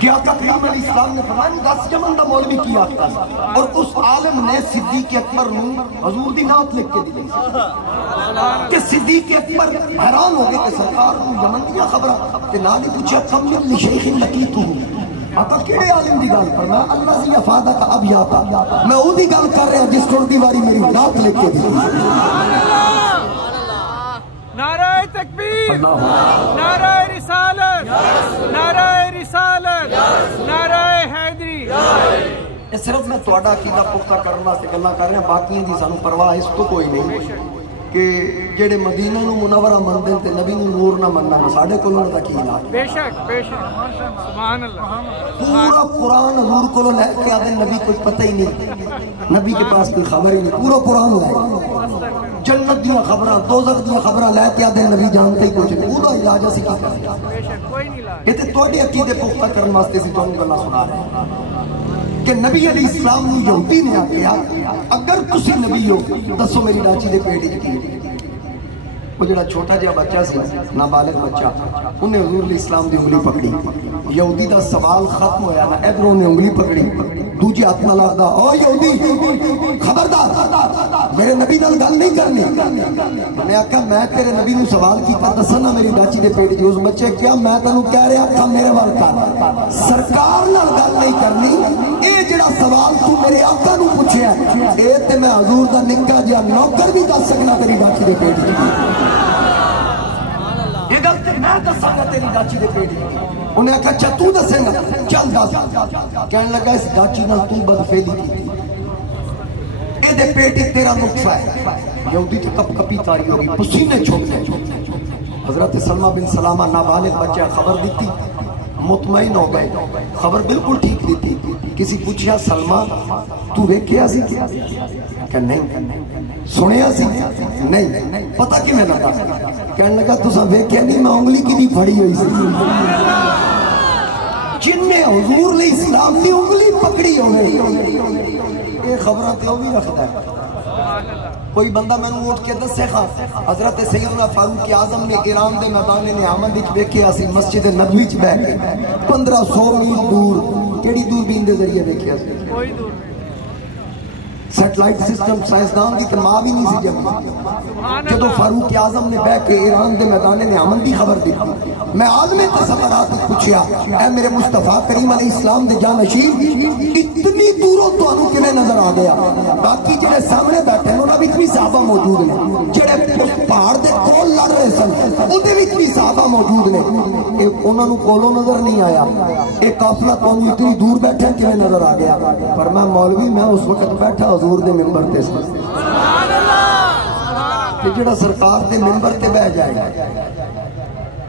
کہ آقا کریم علیہ السلام نے فرمایا 10 یمن دا مولوی کیا آتا, اور اس عالم نے صدیق اکبر نو حضور دی نعت لکھ کے دی کہ صدیق اکبر حیران ہو گئے کہ سرکار نو یمن دیا خبراں تے نال ہی پوچھا کم من شیخ لقیتہ, آقا کیڑے عالم دی گل فرمایا اللہ سی افادہ کا اب یاتا, میں او دی گل کر رہا جس کو دی واری میری نعت لکھ کے دی. نعرہ تکبیر, نعرہ رسالت, نعرہ رسالت, نعرہ حیدری. یہ صرف میں تواڈا عقیدہ پختہ کرنے واسطے گلاں کر رہا ہوں, باقیاں دی سانوں پرواہ اس تو کوئی نہیں کہ جڑے مدینہ نو منورہ مندے تے نبی نو نور نہ مننا, ساڈے کول انہاں دا کی علاج. بے شک بے شک, سبحان اللہ. پورا قرآن حضور کو لے کے آدھے نبی کوئی پتہ ہی نہیں, نبی کے پاس کوئی خبر ہی نہیں. پورا قرآن لے جنت دیا خبراں دوزخ دیا خبراں لے کے آدھے نبی جانتے ہی کچھ نہیں. پورا علاج اسی کی کریں, یہ تے تواڈے عقیدے پختہ کرنے واسطے سی تانوں گلاں سنا رہے ہیں کہ نبی علیہ السلام نو یہودی نے آکھیا اگر تسی نبی ہو دسو میری ڈاچی دے پیٹ وچ کی. وہ جڑا چھوٹا جہا بچہ سی, نابالغ بچہ, انہیں حضور علیہ السلام دی انگلی پکڑی. یہودی دا سوال ختم ہویا نا, ادھروں نے انگلی پکڑی, دوجے ہاتھ نال آکھدا او یہودی خبردار میرے نبی نال گل نہیں کرنی. میں آکھا میں تیرے نبی نو سوال کیتا دسنا میری ڈاچی دے پیٹ وچ. اس بچے کیا میں تینوں کہہ رہا تھا میرے وال کر, سرکار نال گل نہیں کرنی. اے جڑا سوال تو میرے آقا نو پوچھیا اے تے میں حضور دا نکا جہا نوکر بھی دس سکنا تیری ڈاچی دے پیٹ وچ. یہ گل تے میں دساں گا تیری ڈاچی دے پیٹ وچ. انہیں آکھا اچھا تو دسیں گا, چل دس. کہنے لگا اس ڈاچی نال تو بدفعلی کی, اے دے پیٹ تیرا نقصہ ہے. یہودی تے کپ کپی تاری ہوگی, پسینے چھوٹے. حضرت سلمہ بن سلامہ نابالغ بچہ خبر دیتی, مطمئن ہو گئے, خبر بالکل ٹھیک دیتی. کسی پوچھا سلمہ تو ویکھیا سی کہ نہیں, سنیا سی نہیں, پتہ کی میں لگا. کہنے لگا تساں ویکھیا نہیں, میں انگلی کی نہیں پھڑی ہوئی سی. جن نے حضور علیہ السلام کی انگلی پکڑی ہوئے یہ خبریں تو بھی رکھتا ہے. کوئی بندہ میں نے اٹھ کے دسے خا حضرت سیدنا فاروق اعظم نے ایران دے میدان نعمت وچ ویکھیا سی مسجد نبوی وچ بیٹھ کے 1500 میل دور کیڑی دوربین دے ذریعے ویکھیا سی کوئی دور سیٹلائٹ سسٹم سائنسدان دی تمام بھی نہیں سی جمع جدو فاروق اعظم نے بیٹھ کے ایران دے میدان نعمت دی خبر دی میں عالم تصورات پوچھیا اے میرے مصطفیٰ کریم علیہ السلام دے جانشین اتنی دوروں تو انہوں کنے نظر آ گیا باقی جڑے سامنے بیٹھے انہوں بھی اتنی صحابہ موجود ہیں جڑے پہاڑ دے کول لڑ رہے سن انہوں بھی اتنی صحابہ موجود ہیں انہوں نے کولوں نظر نہیں آیا ایک قافلہ تو انہوں اتنی دور بیٹھے ہیں کنے نظر آ گیا پر میں مولوی میں اس وقت بیٹھا حضور دے ممبر تے سن کہ جڑا سرکار دے ممبر تے بہ جائے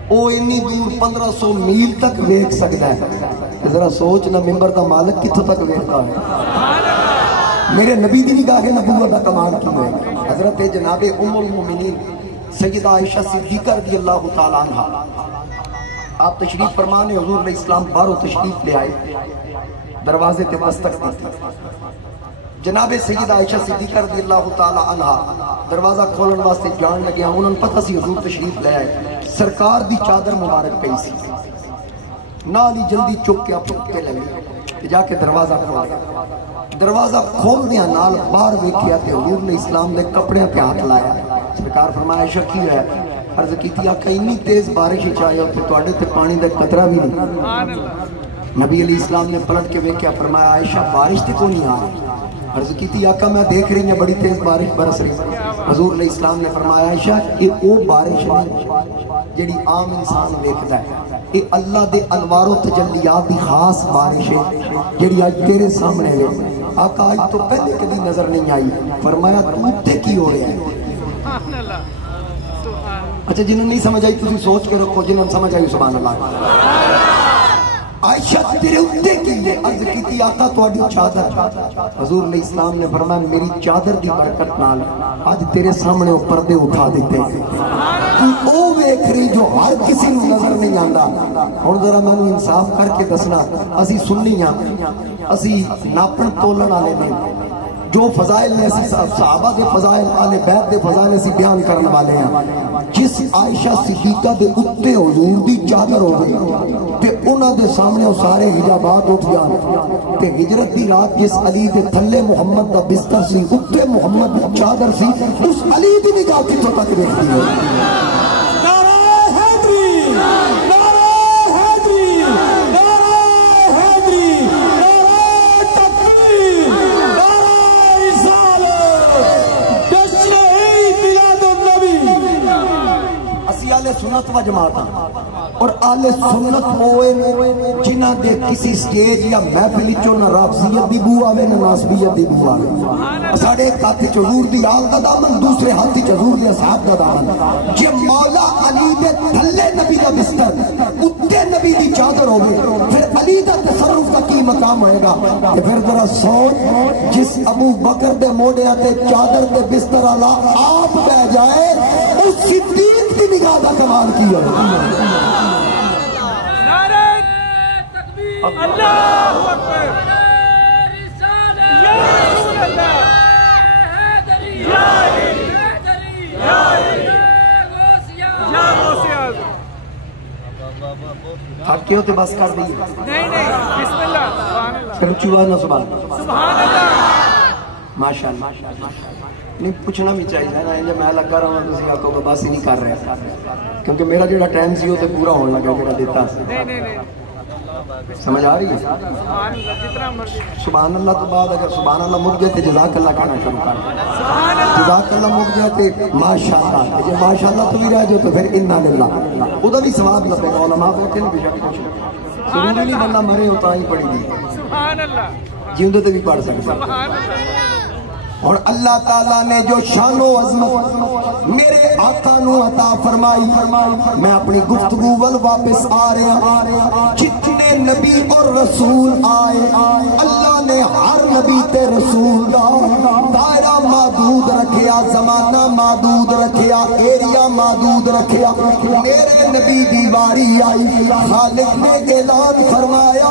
وہ انی دور 1500 میل تک ویکھ سکتا ہے ذرا سوچ نہ ممبر دا مالک کتھوں تک ویکھتا ہے میرے نبی دی نگاہ نبوت دا کمال کی ہے. حضرت جناب ام المومنین سیدہ عائشہ صدیقہ رضی اللہ تعالی عنہ آپ تشریف فرمانے حضور علیہ السلام باہروں تشریف لے آئے دروازے تے دستک دی جناب سیدہ عائشہ صدیقہ رضی اللہ تعالی عنہ دروازہ کھولن واسطے جان لگے انہوں نے پتہ سی حضور تشریف لے آئے سرکار دی چادر مبارک پئی سی نالی جلدی چک کے اپنے لگے جا کے دروازہ کھولیا دروازہ کھول دیا نال باہر ویکھیا تے حضور نے اسلام دے کپڑے پہ ہاتھ لایا سرکار فرمایا شکی ہے عرض کیتی آقا اتنی تیز بارش چاہے ہو تو تواڈے تے پانی دا قطرہ بھی نہیں نبی علیہ السلام نے پلٹ کے ویکھیا فرمایا عائشہ بارش تے کو نہیں آ رہی عرض کیتی آقا میں دیکھ رہی ہیں بڑی تیز بارش برس رہی حضور علیہ السلام نے فرمایا عائشہ یہ وہ بارش نہیں جڑی عام انسان دیکھتا ہے یہ اللہ دے انوار و تجلیات دی خاص بارش ہے جڑی آج تیرے سامنے ہے آقا آج تو پہلے کبھی نظر نہیں آئی فرمایا تو تے کی ہو رہا ہے اچھا جنہوں نہیں سمجھ آئی تسی سوچ کے رکھو جنہوں سمجھ آئی سبحان اللہ عائشہ تیرے اتے کی ہے عرض کی تھی آقا تواڈی چادر حضور علیہ السلام نے فرمایا میری چادر دی برکت نال آج تیرے سامنے پردے اٹھا دیتے تو او ویکھ رہی جو ہر کسی نو نظر نہیں آندا ہن ذرا میں انصاف کر کے دسنا اسی سنی ہاں اسی ناپن تولن والے نہیں جو فضائل نے صحابہ کے فضائل آل بیت کے فضائل سے بیان کرنے والے ہیں جس عائشہ صدیقہ دے اتے حضور دی چادر ہو گئی تے انہاں دے سامنے وہ سارے حجابات اٹھ جان تے ہجرت دی رات جس علی دے تھلے محمد دا بستر سی اتے محمد دی چادر سی اس علی دی نگاہ کتھوں تک ویکھدی ہے نعرہ حیدری نعرہ حیدری نعرہ حیدری نعرہ تکبیر نعرہ رسالت تشریع میلاد النبی اسی آل سنت و جماعت اور آل سنت ہوئے جنہ دے کسی سٹیج یا محفل چو نہ رافضیت دی بو آوے نہ ناسبیت دی بو آوے ساڑھے ایک ہاتھ حضور دی آل دا دامن دوسرے ہاتھ حضور دی اصحاب دا دامن جے مولا علی دے تھلے نبی دا بستر اتے نبی دی چادر ہوگی پھر علی دا تصرف کا کی مقام ہوئے گا کہ پھر ذرا سوچ جس ابو بکر دے موڑے آتے چادر دے بستر اللہ آپ بہ جائے اس صدیق کی نگاہ دا کمال کی ہے اللہ اکبر یا رسول اللہ یا غوث اعظم آپ کیوں تے بس کر دی نہیں بسم اللہ سبحان اللہ پھر چوہ نہ سبحان اللہ ماشاءاللہ نہیں پوچھنا بھی چاہیے نا جب میں لگا رہا ہوں تسی آکو بس ہی نہیں کر رہے کیونکہ میرا جڑا ٹائم سی وہ تے پورا ہونے لگا جڑا دیتا نہیں سمجھ آ رہی ہے سبحان اللہ تو بعد اگر سبحان اللہ مک جائے تو جزاک اللہ کہنا شروع کر جزاک اللہ مک جائے تو ماشاءاللہ جب ماشاءاللہ تو بھی رہ جائے تو پھر انا للہ ادھر بھی ثواب لگے گا علماء بیٹھے نہیں بشک کچھ ضروری نہیں بندہ مرے ہوتا ہی پڑھی گی سبحان اللہ جیندے تے بھی پڑھ سکتا سبحان اللہ اور اللہ تعالیٰ نے جو شان و عظمت میرے آقا نو عطا فرمائی میں اپنی گفتگو ول واپس آ رہا جتنے نبی اور رسول آئے اللہ نے ہر نبی تے رسول دا دائرہ محدود رکھیا زمانہ محدود رکھیا ایریا محدود رکھیا میرے نبی دی واری آئی خالق نے اعلان فرمایا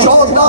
14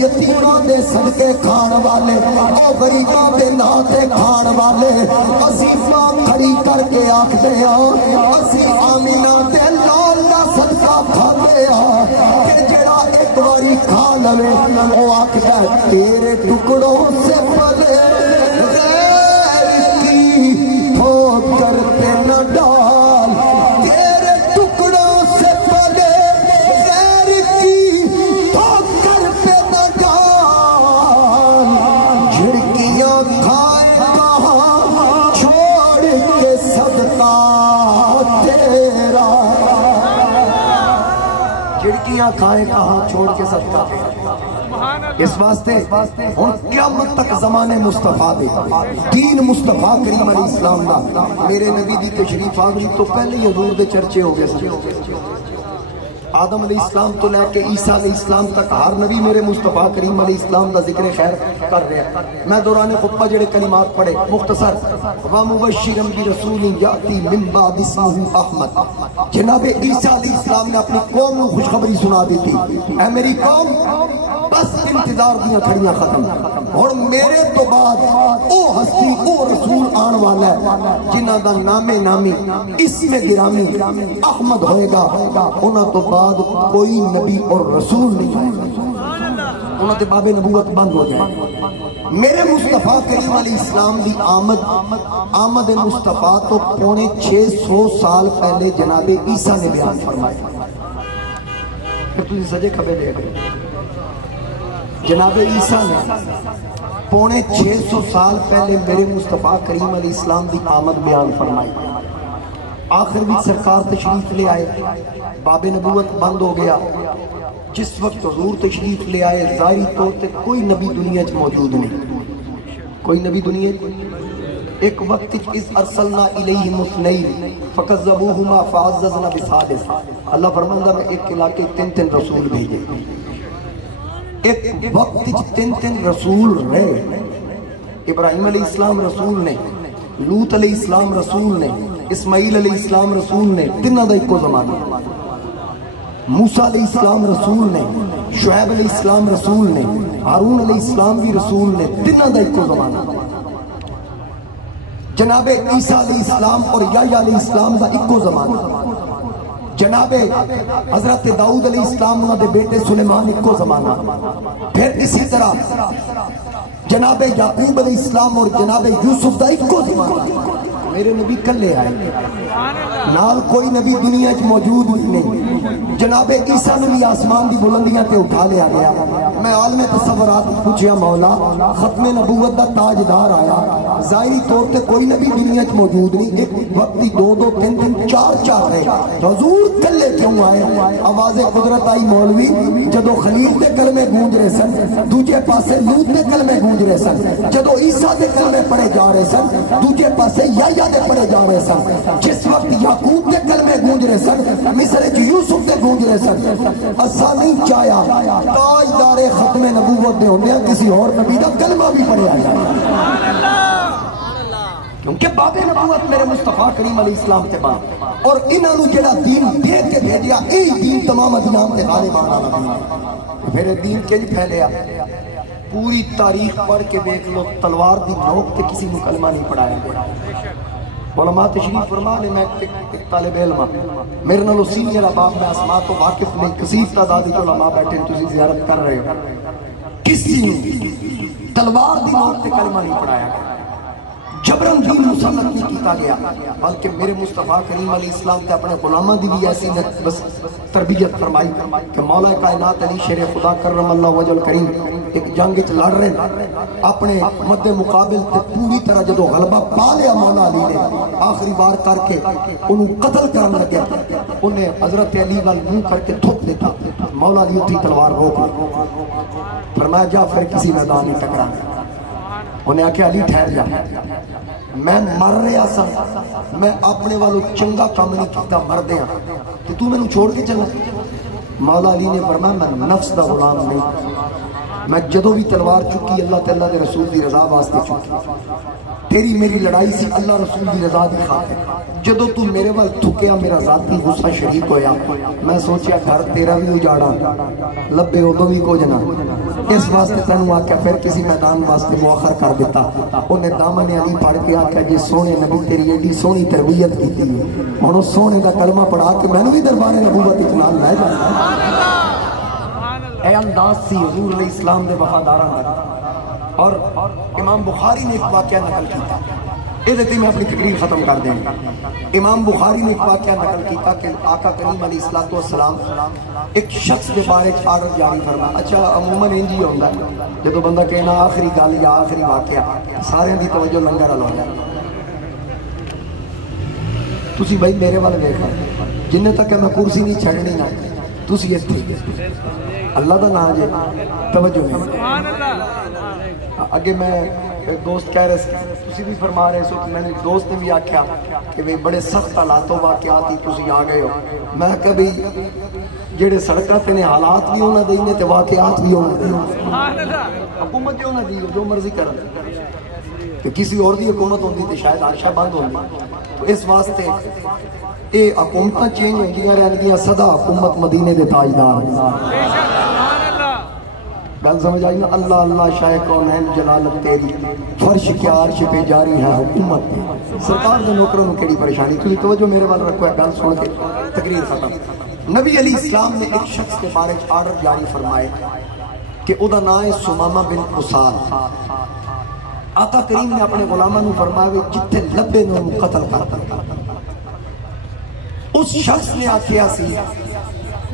یتیماں دے صدقے کھان والے او غریباں دے نام تے کھان والے اسی ماں کھڑی کر کے آکھدے ہاں اسی آمینہ دے لال دا صدقہ کھاندے ہاں کہ جڑا ایک باری کھا لوے او آکھدا تیرے ٹکڑوں سے پلے غیر کی ٹھوکر پہ نہ ڈال تیرے ٹکڑوں سے پلے غیر کی ٹھوکر پہ نہ ڈال جھڑکیاں کھائے کہاں چھوڑ کے صدقہ تیرا جھڑکیاں کھائے کہاں چھوڑ کے صدقہ تیرا اس واسطے ان قیامت تک زمانے مصطفیٰ دے دین مصطفیٰ کریم علیہ السلام دا میرے نبی دی تشریف آوری تو پہلے ہی حضور دے چرچے ہو گئے آدم علیہ السلام تو لے کے عیسیٰ علیہ السلام تک ہر نبی میرے مصطفیٰ کریم علیہ السلام دا ذکر خیر کر رہے ہیں میں دوران خطبہ جڑے کلمات پڑھے مختصر وَمُبَشِّرًا بِرَسُولٍ يَأْتِي مِن بَعْدِ اسْمُهُ احمد جناب عیسیٰ علیہ السلام نے اپنی قوم کو خوشخبری سنا دی تھی اے میری قوم بس انتظار دیاں کھڑیاں ختم اور میرے تو بعد او ہستی او رسول آن والا ہے جنہ دا نامی اسم گرامی احمد ہوئے گا انہاں تو بعد کوئی نبی اور رسول نہیں ہوئے انہاں تے باب نبوت بند ہو جائے میرے مصطفیٰ کریم علیہ السلام دی آمد مصطفیٰ تو پونے 600 سال پہلے جناب عیسیٰ نے بیان فرمایا پھر تجھے سجے کھبے لے گئے جناب عیسیٰ نے پونے 600 سال پہلے میرے مصطفیٰ کریم علیہ السلام دی آمد بیان فرمائی آخر بھی سرکار تشریف لے آئے باب نبوت بند ہو گیا جس وقت حضور تشریف لے آئے ظاہری طور تے کوئی نبی دنیا چ موجود نہیں کوئی نبی دنیا ایک وقت اذ ارسلنا الیہم اثنین فکذبوہما فعززنا بثالث اللہ فرماندا میں ایک علاقے تین رسول بھیجے ایک وقت تین رسول رہے ابراہیم علیہ السلام رسول نے لوط علیہ السلام رسول نے اسماعیل علیہ السلام رسول نے تینہ دا ایک زمانہ موسیٰ علیہ السلام رسول نے شعیب علیہ السلام رسول نے ہارون علیہ السلام بھی رسول نے تینہ دا ایک زمانہ جناب عیسیٰ علیہ السلام اور یحییٰ علیہ السلام دا ایک زمانہ جناب حضرت داؤد علیہ السلام انہوں دے بیٹے سلیمان ایک زمانہ پھر اسی طرح جناب یعقوب علیہ السلام اور جناب یوسف دا ایک زمانہ میرے نبی کلے آئے نال کوئی نبی دنیا چ موجود نہیں جناب عیسیٰ نے بھی آسمان دی بلندیاں تے اٹھا لیا گیا میں عالم تصورات پوچھیا مولا ختم نبوت دا تاجدار آیا ظاہری طور تے کوئی نبی دنیا چ موجود نہیں ایک وقتی دو تین چار ہے حضور کلے کیوں آئے آواز قدرت آئی مولوی جدو خلیل دے کلمے گونج رہے سن دوجے پاسے لوط دے کلمے گونج رہے سن جدو عیسیٰ دے کلمے پڑھے جا رہے سن دوجے پاسے یحییٰ دے پڑھے جا رہے سن جس وقت یعقوب دے کلمے گونج رہے سن مصر چ یوسف دے گونج رہے سن اسا نہیں چاہیا تاجدار ختم نبوت دے ہوندے کسی اور نبی دا کلمہ بھی پڑھیا جائے کیونکہ باب نبوت میرے مصطفیٰ کریم علیہ السلام تے بعد اور انہاں نو جڑا دین دے کے بھیجیا اے دین تمام ادیان تے غالب آنا دین پھر دین کیوں پھیلیا پوری تاریخ پڑھ کے دیکھ لو تلوار دی نوک تے کسی نے کلمہ نہیں پڑھایا گیا علماء تشریف فرما نے میں ایک طالب علم میرے نالو سینئر اباب میں اسماء تو واقف نہیں کثیر تعداد علماء بیٹھے تسی زیارت کر رہے ہو کسی نے تلوار دی نوک تے کلمہ نہیں پڑھایا گیا جبرن دین مسلط نہیں کیتا گیا بلکہ میرے مصطفیٰ کریم علیہ السلام تے اپنے غلامہ دی بھی ایسی بس تربیت فرمائی کہ مولا کائنات علی شیر خدا کرم اللہ وجل کریم ایک جنگ لڑ رہے اپنے مد مقابل تے پوری طرح جدو غلبہ پا لیا مولا علی نے آخری بار کر کے انہوں قتل کرنے لگیا انہیں حضرت علی وال منہ کر کے تھوک دیتا مولا علی اتھی تلوار روک فرمایا جا پھر کسی میدان میں ٹکرا انہیں آکے علی ٹھہر جا میں مر رہا سا میں اپنے والوں چنگا کام نہیں کیتا مر دیا کہ تو میں نے چھوڑ کے چلا مولا علی نے فرمایا میں نفس دا غلام نہیں میں جدو بھی تلوار چکی اللہ تعالیٰ دے رسول دی رضا واسطے چکی تیری میری لڑائی سی اللہ رسول دی رضا دی خاطر جدو تو میرے وال تھکیا میرا ذاتی غصہ شریک ہویا میں سوچیا گھر تیرا بھی اجاڑا لبے ادو بھی کو جنا اس واسطے تینوں آکھیا پھر کسی میدان واسطے مؤخر کر دیتا انہیں دامن علی پڑھ کے آکھیا جی سونے نبی تیری ایڈی سونی تربیت کیتی ہے ہن اس سونے دا کلمہ پڑھا کے میں بھی دربار نبوت اطلاع لے جانا اے انداز سی حضور علیہ السلام دے وفاداراں دا اور امام بخاری نے ایک واقعہ نقل کیتا یہ دیتے میں اپنی تقریر ختم کر دیں امام بخاری نے ایک واقعہ نقل کیتا کہ آقا کریم علیہ السلام ایک شخص دے بارے عارض جاری فرما اچھا عموماً انجی ہوندہ ہے جدو بندہ کہنا آخری گل یا آخری واقعہ سارے دی توجہ لنگر حل ہو جائے تسی بھائی میرے والے دیکھا جنہیں تک کہ میں کرسی نہیں چھڑنی نہ تسی اس تھی اللہ دا نام جے توجہ نہیں اگے میں دوست کہہ رہے تسی بھی فرما رہے سو کہ میں نے دوست نے بھی آکھیا کہ وہ بڑے سخت حالاتوں واقعات ہی تسی آ گئے ہو میں کبھی جڑے سڑکاں نے حالات بھی ہونا دینے تے واقعات بھی ہونا دینے حکومت بھی ہونا دینے جو مرضی کرن کہ کسی اور دی حکومت ہوندی تے شاید عرشہ بند ہوندی تو اس واسطے اے حکومتاں چینج ہوندیاں رہندیاں صدا حکومت مدینے دے تاجدار گل سمجھ آئی نا اللہ اللہ شاہ کونین جلالت تیری فرش کیا عرش پہ جاری ہے حکومت سرکار دے نوکروں نے کیڑی پریشانی تھی توجہ میرے وال رکھو ہے گل سن کے تقریر ختم نبی علیہ السلام نے ایک شخص کے بارے آرڈر جاری فرمائے کہ او دا نام ہے سمامہ بن اسال آقا کریم نے اپنے غلامہ نو فرمایا جتنے لبے نو قتل کرتا اس شخص نے آکھیا سی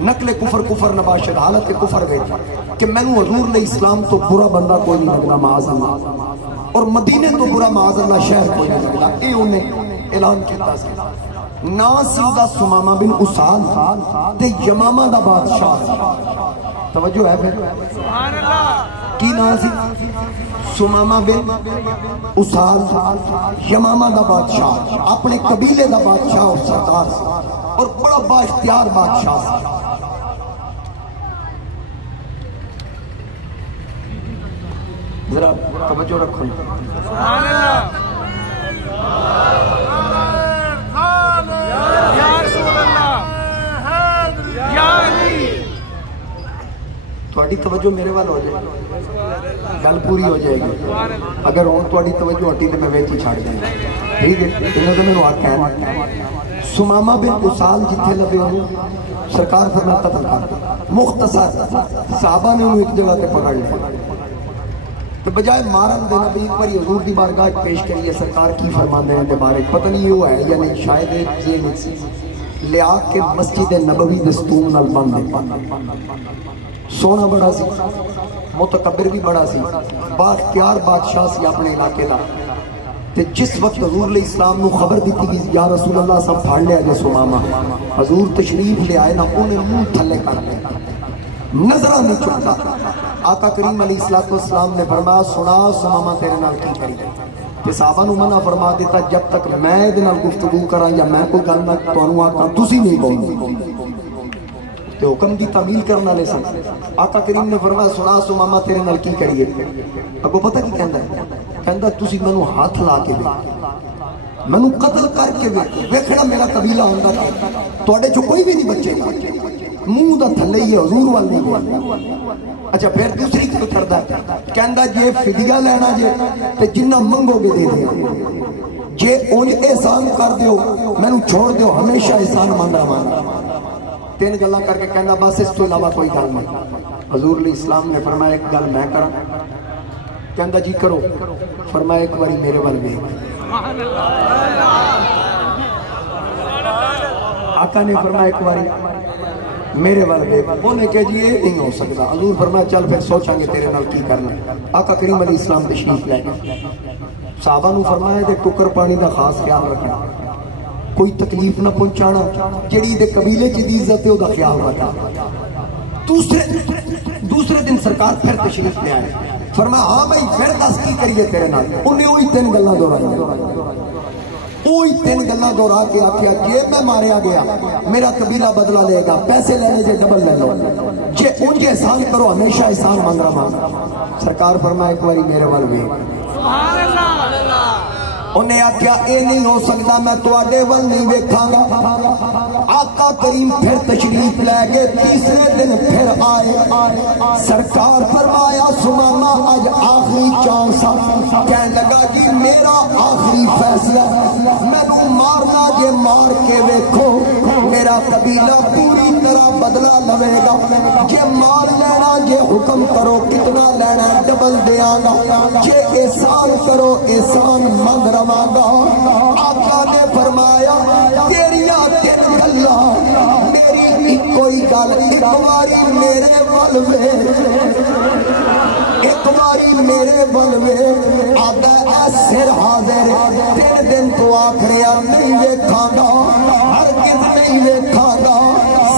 نقل کفر نباشر حالت کفر بیٹا کہ میں نے حضور علیہ السلام تو برا بندہ کوئی نہیں لگنا معاذ اللہ اور مدینے تو برا معاذ اللہ شہر کوئی نہیں لگنا اے انہیں اعلان کیتا سی نا سیدہ سمامہ بن اسال تے یمامہ دا بادشاہ توجہ ہے پھر کی نا سی سمامہ بن اسال یمامہ دا بادشاہ اپنے قبیلے دا بادشاہ اور سردار اور بڑا با اختیار بادشاہ ذرا توجہ رکھو سبحان اللہ یا رسول اللہ یا علی تھوڑی توجہ میرے وال ہو جائے گل پوری ہو جائے گی اگر اور تھوڑی توجہ ہٹی تو میں ویچی چھاڑ دیں ٹھیک ہے انہوں نے میں واقع ہے سمامہ بن اسال جتھے لبے ہوں سرکار فرما قتل کر مختصر صحابہ نے انہوں ایک جگہ تے پکڑ لیا تو بجائے مارن دے نبی ایک باری حضور دی بارگاہ پیش کریے سرکار کی فرمان دینے دے بارے پتہ نہیں یہ ہے یا نہیں شاید یہ نہیں لیا کہ مسجد نبوی دستون نال بند دے سونا بڑا سی متکبر بھی بڑا سی با اختیار بادشاہ سی اپنے علاقے دا تے جس وقت حضور علیہ السلام نو خبر دیتی کہ یا رسول اللہ سب پھاڑ لیا جے سمامہ حضور تشریف لے آئے نا انہیں منہ تھلے کر لے نظرہ نہیں چکتا آقا کریم علیہ السلام نے فرمایا سنا سمامہ تیرے نال کی کری کہ صحابہ نو منع فرما دیتا جب تک میں دے نال گفتگو کرا یا میں کوئی گل نہ تو انو آقا تسی نہیں بولنی تو حکم دی تعمیل کرنا لے سن آقا کریم نے فرمایا سنا سمامہ تیرے نال کی کریے اگو پتہ کی کہندا ہے کہندا تسی منو ہاتھ لا کے ویکھ منو قتل کر کے ویکھنا میرا قبیلہ ہوندا کہ تواڈے چوں کوئی بھی نہیں بچے گا منہ دا تھلے ہی حضور وال نہیں گیا اچھا پھر دوسری کل کردہ کہندہ جے فدیہ لینا جے تے جنہ منگو گے دے دے جے ان احسان کر دیو میں نو چھوڑ دیو ہمیشہ احسان ماندہ ماندہ تین گلہ کر کے کہندہ بس اس تو علاوہ کوئی گل نہیں حضور علیہ السلام نے فرمایا ایک گل میں کرا کہندہ جی کرو فرمایا ایک باری میرے وال بے آقا نے فرمایا ایک باری میرے والے انہیں کہا جی یہ نہیں ہو سکتا حضور فرمایا چل پھر سوچاں گے تیرے نال کی کرنا آقا کریم علیہ السلام تشریف لے گئے صحابہ نو فرمایا دے ٹکر پانی دا خاص خیال رکھنا کوئی تکلیف نہ پہنچانا جڑی دے قبیلے کی دی عزت ہے او دا خیال رکھنا دوسرے دن سرکار پھر تشریف لے آئے فرمایا ہاں بھائی پھر دس کی کریے تیرے نال انہیں وہی تین گلاں دہرائی کوئی تین گلاں دہرا کے آکھیا جے میں ماریا گیا میرا قبیلہ بدلہ لے گا پیسے لینے جے ڈبل لے لو جے ان کے احسان کرو ہمیشہ احسان مانگا مانگا سرکار فرمایا ایک باری میرے وال وے سبحان اللہ انہیں آکھیا اے نہیں ہو سکتا میں تواڈے ول نہیں ویکھاں گا آقا کریم پھر تشریف لے گئے تیسرے دن پھر آئے سرکار فرمایا سمامہ آج آخری چانسا کہنے لگا جی میرا آخری فیصلہ میں تو مارنا جے مار کے ویکھو میرا قبیلہ پوری طرح بدلہ لوے گا جے مار لینا جے حکم کرو کتنا لینا ڈبل دیا گا جے احسان کرو احسان مند رواں گا آقا نے فرمایا تیریاں تین گلاں میری کوئی گل ایک باری میرے ول وے ایک باری میرے ول وے آدھا اے سر حاضر تین دن تو آخریا نہیں ویکھاں گا ہرگز نہیں ویکھاں گا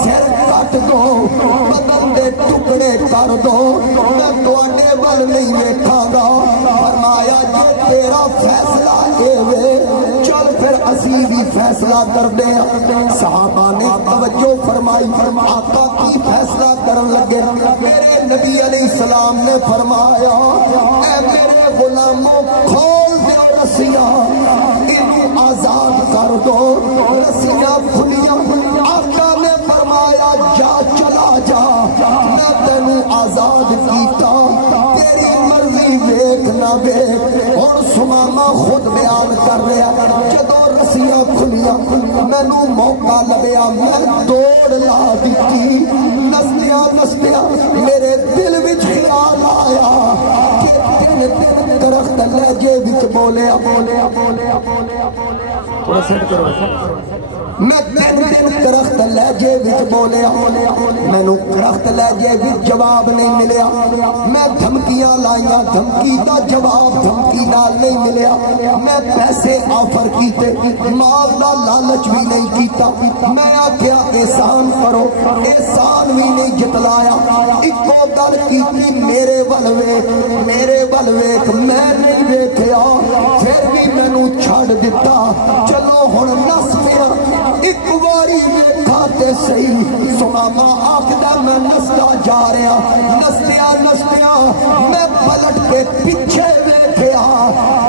سر کٹ دو بدن دے ٹکڑے کر دو میں تواڈے ول نہیں ویکھاں گا فرمایا جے تیرا فیصلہ اے وے چل پھر اسی بھی فیصلہ کر دے صحابہ نے توجہ فرمائی آقا کی فیصلہ کرن لگے میرے نبی علیہ السلام نے فرمایا اے میرے غلاموں کھول دو رسیاں انہیں آزاد کر دو رسیاں کھلیاں آقا نے فرمایا جا چلا جا میں تینوں آزاد کیتا تیری مرضی ویکھ نہ ویکھ اور سمامہ خود بیان کر رہا جدوں رسیاں کھلیاں مینوں موقع لبیا میں دوڑ لا دیتی نسدیاں نسدیاں میرے دل وچ خیال آیا کہ تین درخت لہجے وچ بولیا تھوڑا سیٹ کرو میں تین درخت لہجے وچ بولیا مینوں درخت لہجے وچ جواب نہیں ملیا میں دھمکیاں لائیاں دھمکی دا جواب دھمکی نال نہیں ملیا میں پیسے آفر کیتے مال دا لالچ بھی نہیں کیتا میں آکھیا احسان کرو احسان بھی نہیں جتلایا اکو گل کیتی میرے ول ویکھ میں نہیں ویکھیا پھر بھی مینوں چھڑ دتا چلو ہن نس پیا ایک باری ویکھا تے صحیح سمامہ آکھدا میں نسدا جا رہا نسدیاں میں پلٹ کے پیچھے ویکھیا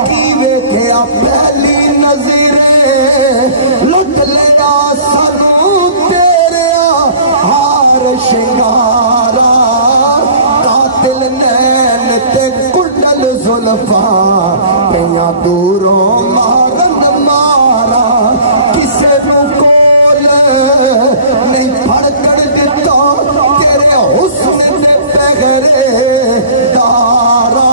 کی ویکھیا پہلی نظریں لٹ لیا سنوں تیرا ہار شنگارا قاتل نین تے کڈل زلفاں پیاں دوروں مارن مارا کسے نو کول نہیں پھڑکڑ دتا تیرے حسن دے پگرے دارا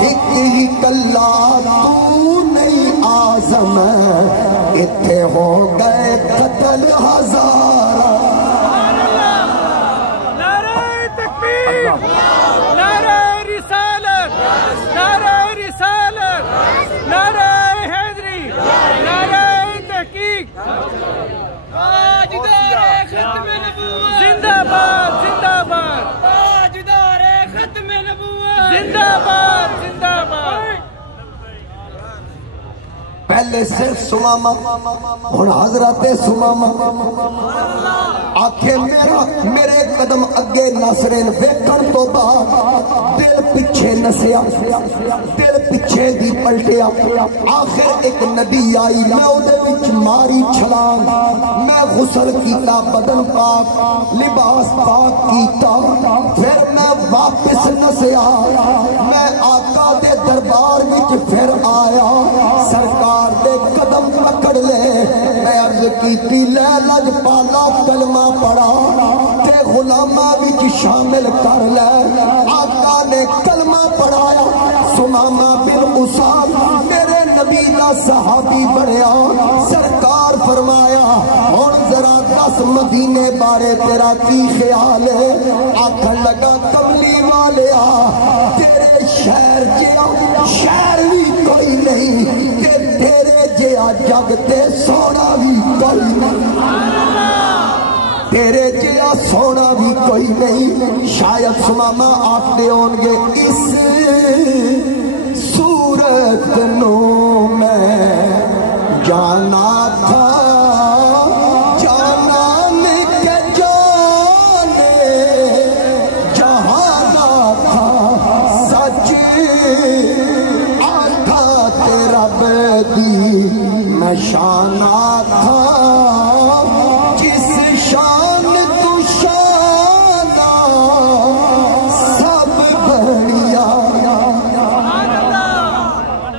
ایک ہی کلا تو نہیں آزم اتھے ہو گئے قتل ہزارہ نعرہ تکبیر نعرہ رسالت نعرہ رسالت نعرہ حیدری نعرہ تحقیق تاجدار ختم نبوت زندہ باد زندہ باد تاجدار ختم نبوت زندہ باد زندہ باد پہلے صرف سمامہ اور حضرت سمامہ آنکھیں میرے قدم اگے نسرین ویکھن تو بعد دل پیچھے نسیا دل پیچھے دی پلٹیا آخر ایک نبی آئی میں اودے وچ ماری چھلانگ میں غسل کیتا بدن پاک لباس پاک کیتا پھر میں واپس نسیا میں آقا دے دربار وچ پھر آیا سرکار دے قدم پکڑ لے میں عرض کیتی لے لجپالا کلمہ پڑھا تے غلامہ وچ شامل کر لے آقا نے کلمہ پڑھایا سمامہ بن اساد میرے نبی دا صحابی بنیا سرکار فرمایا اور ذرا دس مدینے بارے تیرا کی خیال ہے آکھن لگا کملی والیا تیرے شہر جیا شہر بھی کوئی نہیں کہ تیرے جیا جگ تے سونا بھی کوئی نہیں تیرے جیا سونا بھی کوئی نہیں شاید سمامہ آپ دے ہونگے اس صورت نو میں جانا تھا جانا کے جانے جہانا تھا سچ آٹھا تیرا نشانہ تھا جس شان تو شانہ سب بڑھیا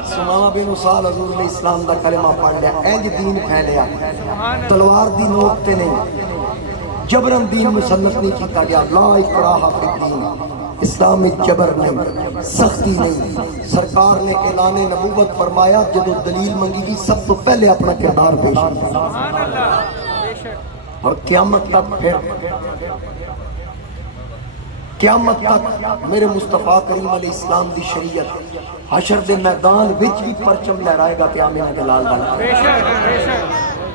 سمامہ بن اسال حضور نے اسلام دا کلمہ پڑھ لیا اینج دین پھیلیا تلوار دی نوکتے نہیں جبرن دین مسلط نہیں کیتا گیا لا اکراہ فی الدین اسلام میں جبر نہیں سختی نہیں سرکار نے اعلان نبوت فرمایا جدو دلیل منگی گی سب تو پہلے اپنا کردار پیش کیا اور قیامت تک پھر قیامت تک میرے مصطفیٰ کریم علیہ السلام دی شریعت حشر دے میدان وچ بھی پرچم لہرائے گا قیام جلال دالا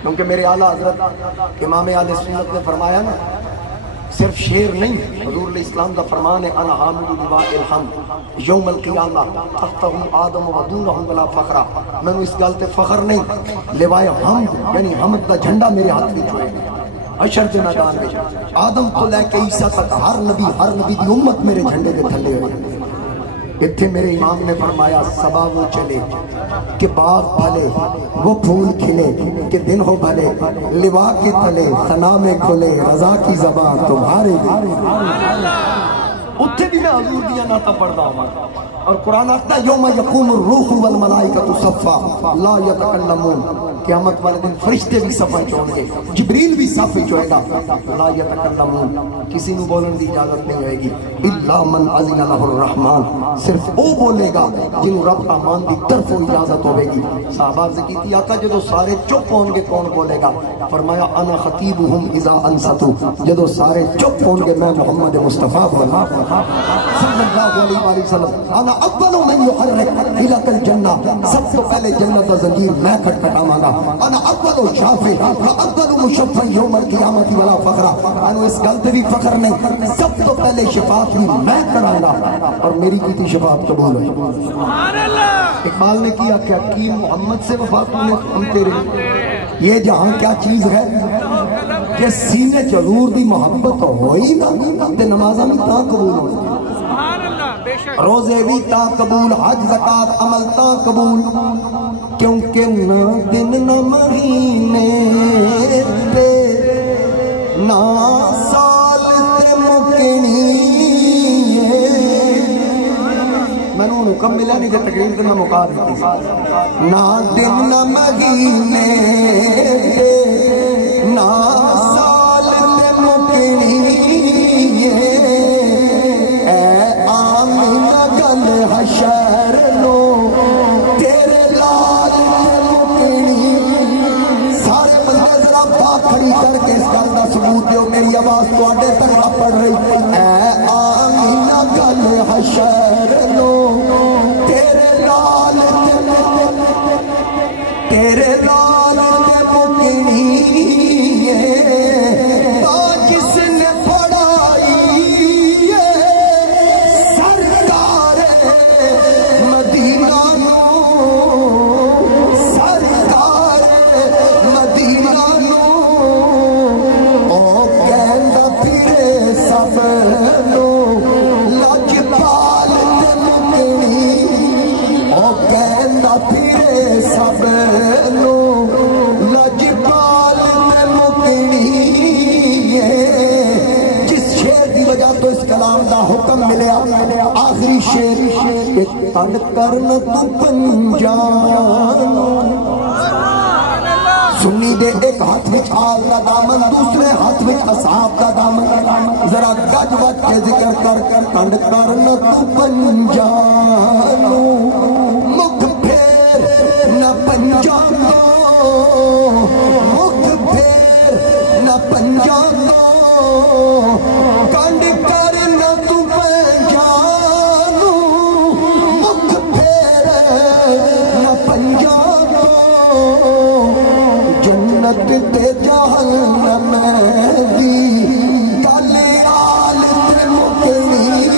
کیونکہ میرے اعلیٰ حضرت امام اہل سنت نے فرمایا نا صرف شیر نہیں حضور علیہ السلام کا فرمان ہے انا حامل لواء الحمد یوم القیامہ تحتہ آدم و دونہ بلا فخرہ میں نے اس گالتے فخر نہیں لواء حمد یعنی حمد کا جھنڈا میرے ہاتھ بھی چھوئے حشر کے میدان میں آدم تو لے کے عیسیٰ تک ہر نبی دی امت میرے جھنڈے کے تھلے ہوئے اتھے میرے امام نے فرمایا صبا وہ چلے کہ باغ پھلے وہ پھول کھلے کہ دن ہو بھلے لوا کے تلے ثنا میں کھلے رضا کی زبان تمہارے اتھے بھی میں حضور دیا ناتا پڑھتا ہوں اور قرآن آتا ہے یوم یقوم الروح والملائکۃ صفا لا یتکلمون قیامت والے دن فرشتے بھی صفائی چوڑیں گے جبریل بھی صفائی چوئے گا لا یتکلمون کسی نو بولن دی اجازت نہیں ہوئے گی الا من اذن له الرحمن صرف او بولے گا جنہوں رب رحمان دی طرف اجازت ہوئے گی صحابہ سے کیتی آقا جدو سارے چپ ہون گے کون بولے گا فرمایا انا خطیبہم اذا انصتوا جدو سارے چپ ہون گے میں محمد مصطفیٰ بولا صلی اللہ علیہ وسلم انا اول من یحرک الک الجنہ سب سے پہلے جنت و زنجیر میں کھٹکھٹاواں گا انا اول شافع و اول مشفع یوم القیامت ولا فخرہ انو اس گل تے بھی فخر نہیں سب تو پہلے شفاعت بھی میں کراں گا اور میری کیتی شفاعت قبول ہے سبحان اللہ اقبال نے کیا کہ محمد سے وفا نے ہم تیرے یہ جہاں کیا چیز ہے کہ سینے چ حضور دی محبت ہوئی نا تے نمازاں بھی تا قبول ہو روزے بھی تا قبول حج زکات عمل تا قبول کیونکہ نہ دن نہ مہینے تے نہ سال تے مکنی میں نے حکم ملا نہیں تے تقریر کرنا موقع دیتی نہ دن نہ مہینے تے نہ سال تے مکنی حشر لو تیرے لال مکنی سارے بندے ذرا بات کھڑی کر کے اس گل کا ثبوت دیو میری آواز تواڈے تک پڑ رہی اے آمینہ گل حشر لو تیرے لال مکنی جس نے پڑھائی کلام دا حکم ملیا آخری شیر تڑ کرن تو پنجان سنی دے ایک ہاتھ وچ آل دا دامن دوسرے ہاتھ وچ اصحاب دا دامن ذرا گج وٹ کے ذکر کر تڑ کرن تو پنجان مکھ پھیر نہ پنجانو مکھ پھیر نہ پنجانو کنڈ کر نہ تو پنجانو مکھ پھیر نہ پنجانو جنت تے جہنم دی گل آل تے مکنی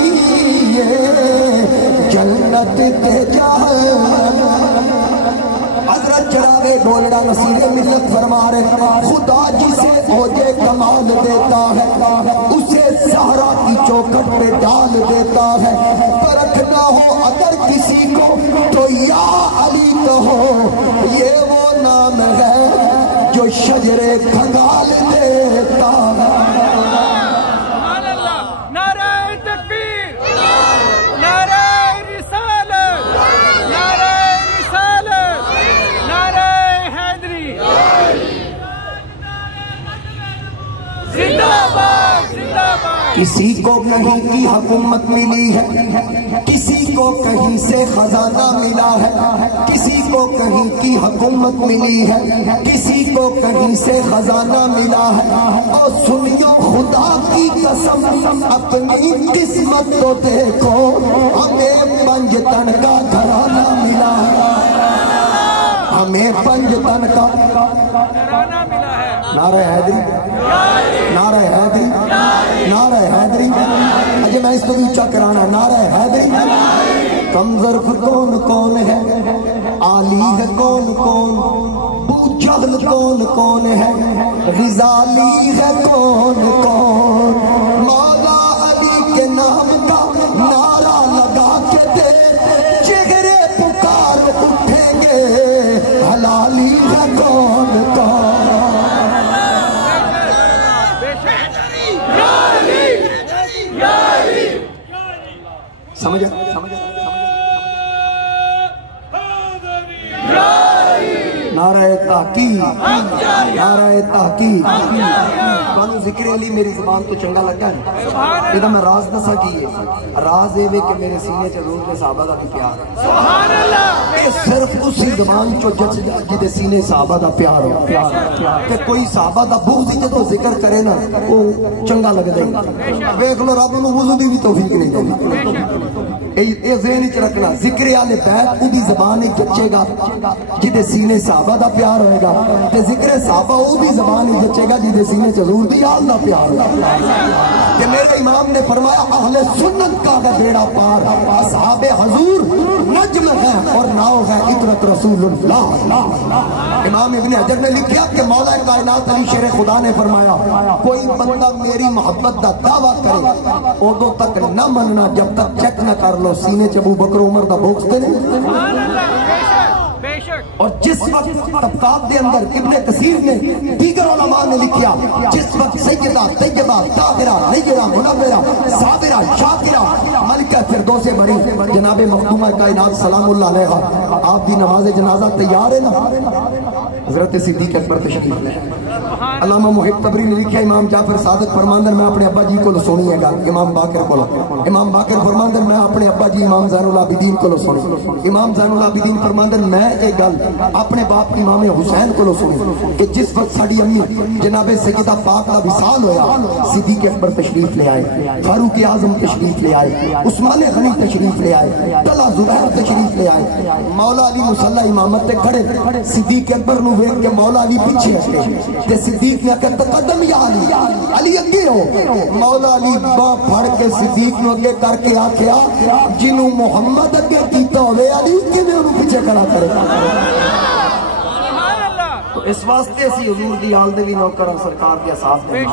جنت تے جہنم حضرت جناب گولڑا نصیر ملت فرما رہے خدا جسے اوجے کمال دیتا ہے اسے سہرا کی چوکھٹ پہ ڈال دیتا ہے پرکھ کرنا ہو اگر کسی کو تو یا علی کہو، یہ وہ نام ہے جو شجرے کھنگال دیتا ہے۔ سبحان اللہ، نعرہ تکبیر، نعرہ رسالت، نعرہ رسالت، نعرہ حیدری، زندہ باد، زندہ باد۔ کسی کو کہیں کی حکومت ملی ہے، کسی کو کہیں سے خزانہ ملا ہے، کسی کو کہیں کی حکومت ملی ہے، کسی کو کہیں سے خزانہ ملا ہے۔ اور سنیو خدا کی قسم اپنی قسمت تو دیکھو، ہمیں پنجتن کا گھرانہ ملا ہے، ہمیں پنجتن کا گھرانہ ملا ہے۔ نعرہ حیدری، نعرہ حیدری، نعرہ حیدری۔ اجے میں اس کو بھی اونچا کرانا، نعرہ حیدری۔ کم ظرف کون کون ہے، عالی ہے کون کون، بو جہل کون کون ہے، غزالی ہے کون کون، مولا علی کے نام کا نعرہ لگا کے دے، چہرے پکار اٹھیں گے، حلالی ہے کون کون۔ سمجھا سمجھا نعرہ تحقیق، نعرہ تحقیق۔ بانو ذکر علی میری زبان تو چنگا لگا ہے، یہ میں راز دسا کی ہے، راز یہ کہ میرے سینے چ حضور دے صحابہ دا بھی پیار ہے، سبحان اللہ۔ یہ صرف اسی زبان چو جدے سینے صحابہ دا پیار ہو، کہ کوئی صحابہ دا بغض جدو ذکر کرے نا وہ چنگا لگ دے، ویکھ لو رب نو وضو دی بھی توفیق نہیں دے۔ یہ ذہن وچ رکھنا، ذکر آل بیت اودی زبان وچ جچے گا جدے سینے صحابہ دا پیار ہوئے گا، تے ذکر صحابہ اودی زبان وچ جچے گا جدے سینے حضور دی آل دا پیار ہوئے گا۔ تے میرے امام نے فرمایا اہل سنت کا ہے بیڑا پار، اصحاب حضور نجم ہے اور ناؤ ہے عطرت رسول اللہ۔ امام ابن حجر نے لکھا کہ مولا کائنات علی شیر خدا نے فرمایا کوئی بندہ میری محبت دا دعویٰ کرے اودو تک نہ مننا جب تک چیک نہ کر لو سینے چ ابو بکر عمر دا بوکس تے نہیں۔ اور جس وقت طبقات دے اندر ابن کثیر نے دیگر علماء نے لکھیا جس وقت سیدہ طیبہ طاہرہ نیرہ منورہ صابرہ شاکرہ ملکہ فردوس بری جناب مخدومہ کائنات سلام اللہ علیہ آپ دی نماز جنازہ تیار ہے نا، حضرت صدیق اکبر تشریف لے۔ علامہ محب تبری نے لکھا امام جعفر صادق فرماندن میں اپنے ابا جی کو سنی ہے گا، امام باقر کو، امام باقر فرماندن میں اپنے ابا جی امام زین العابدین کو سنی، امام زین العابدین فرماندن میں ایک گل اپنے باپ امام حسین کو سنی کہ جس وقت ساڑی امی جناب سیدہ پاک کا وصال ہویا صدیق اکبر تشریف لے آئے، فاروق اعظم تشریف لے آئے، عثمان غنی تشریف لے آئے، طلحہ زبیر تشریف لے آئے، مولا علی مصلی امامت تے کھڑے، صدیق اکبر نو ویکھ کے مولا علی پیچھے ہٹے تے صدیق نے کہا تقدم یا علی، علی اگے ہو، مولا علی باں پھڑ کے صدیق نو اگے کر کے آکھیا جنوں محمد اگے کیتا ہوئے علی کیویں انہوں پیچھے کھڑا کرے۔ تو اس واسطے اسی حضور دی آل دے بھی نوکران سرکار کے اصحاب دے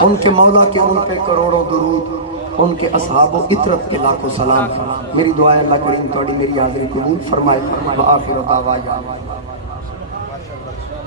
ان کے مولا کے ان پہ کروڑوں درود، ان کے اصحاب و عطرت کے لاکھوں سلام۔ میری دعائیں اللہ کریم توڑی میری حاضری قبول فرمائے۔ وآخر دعوانا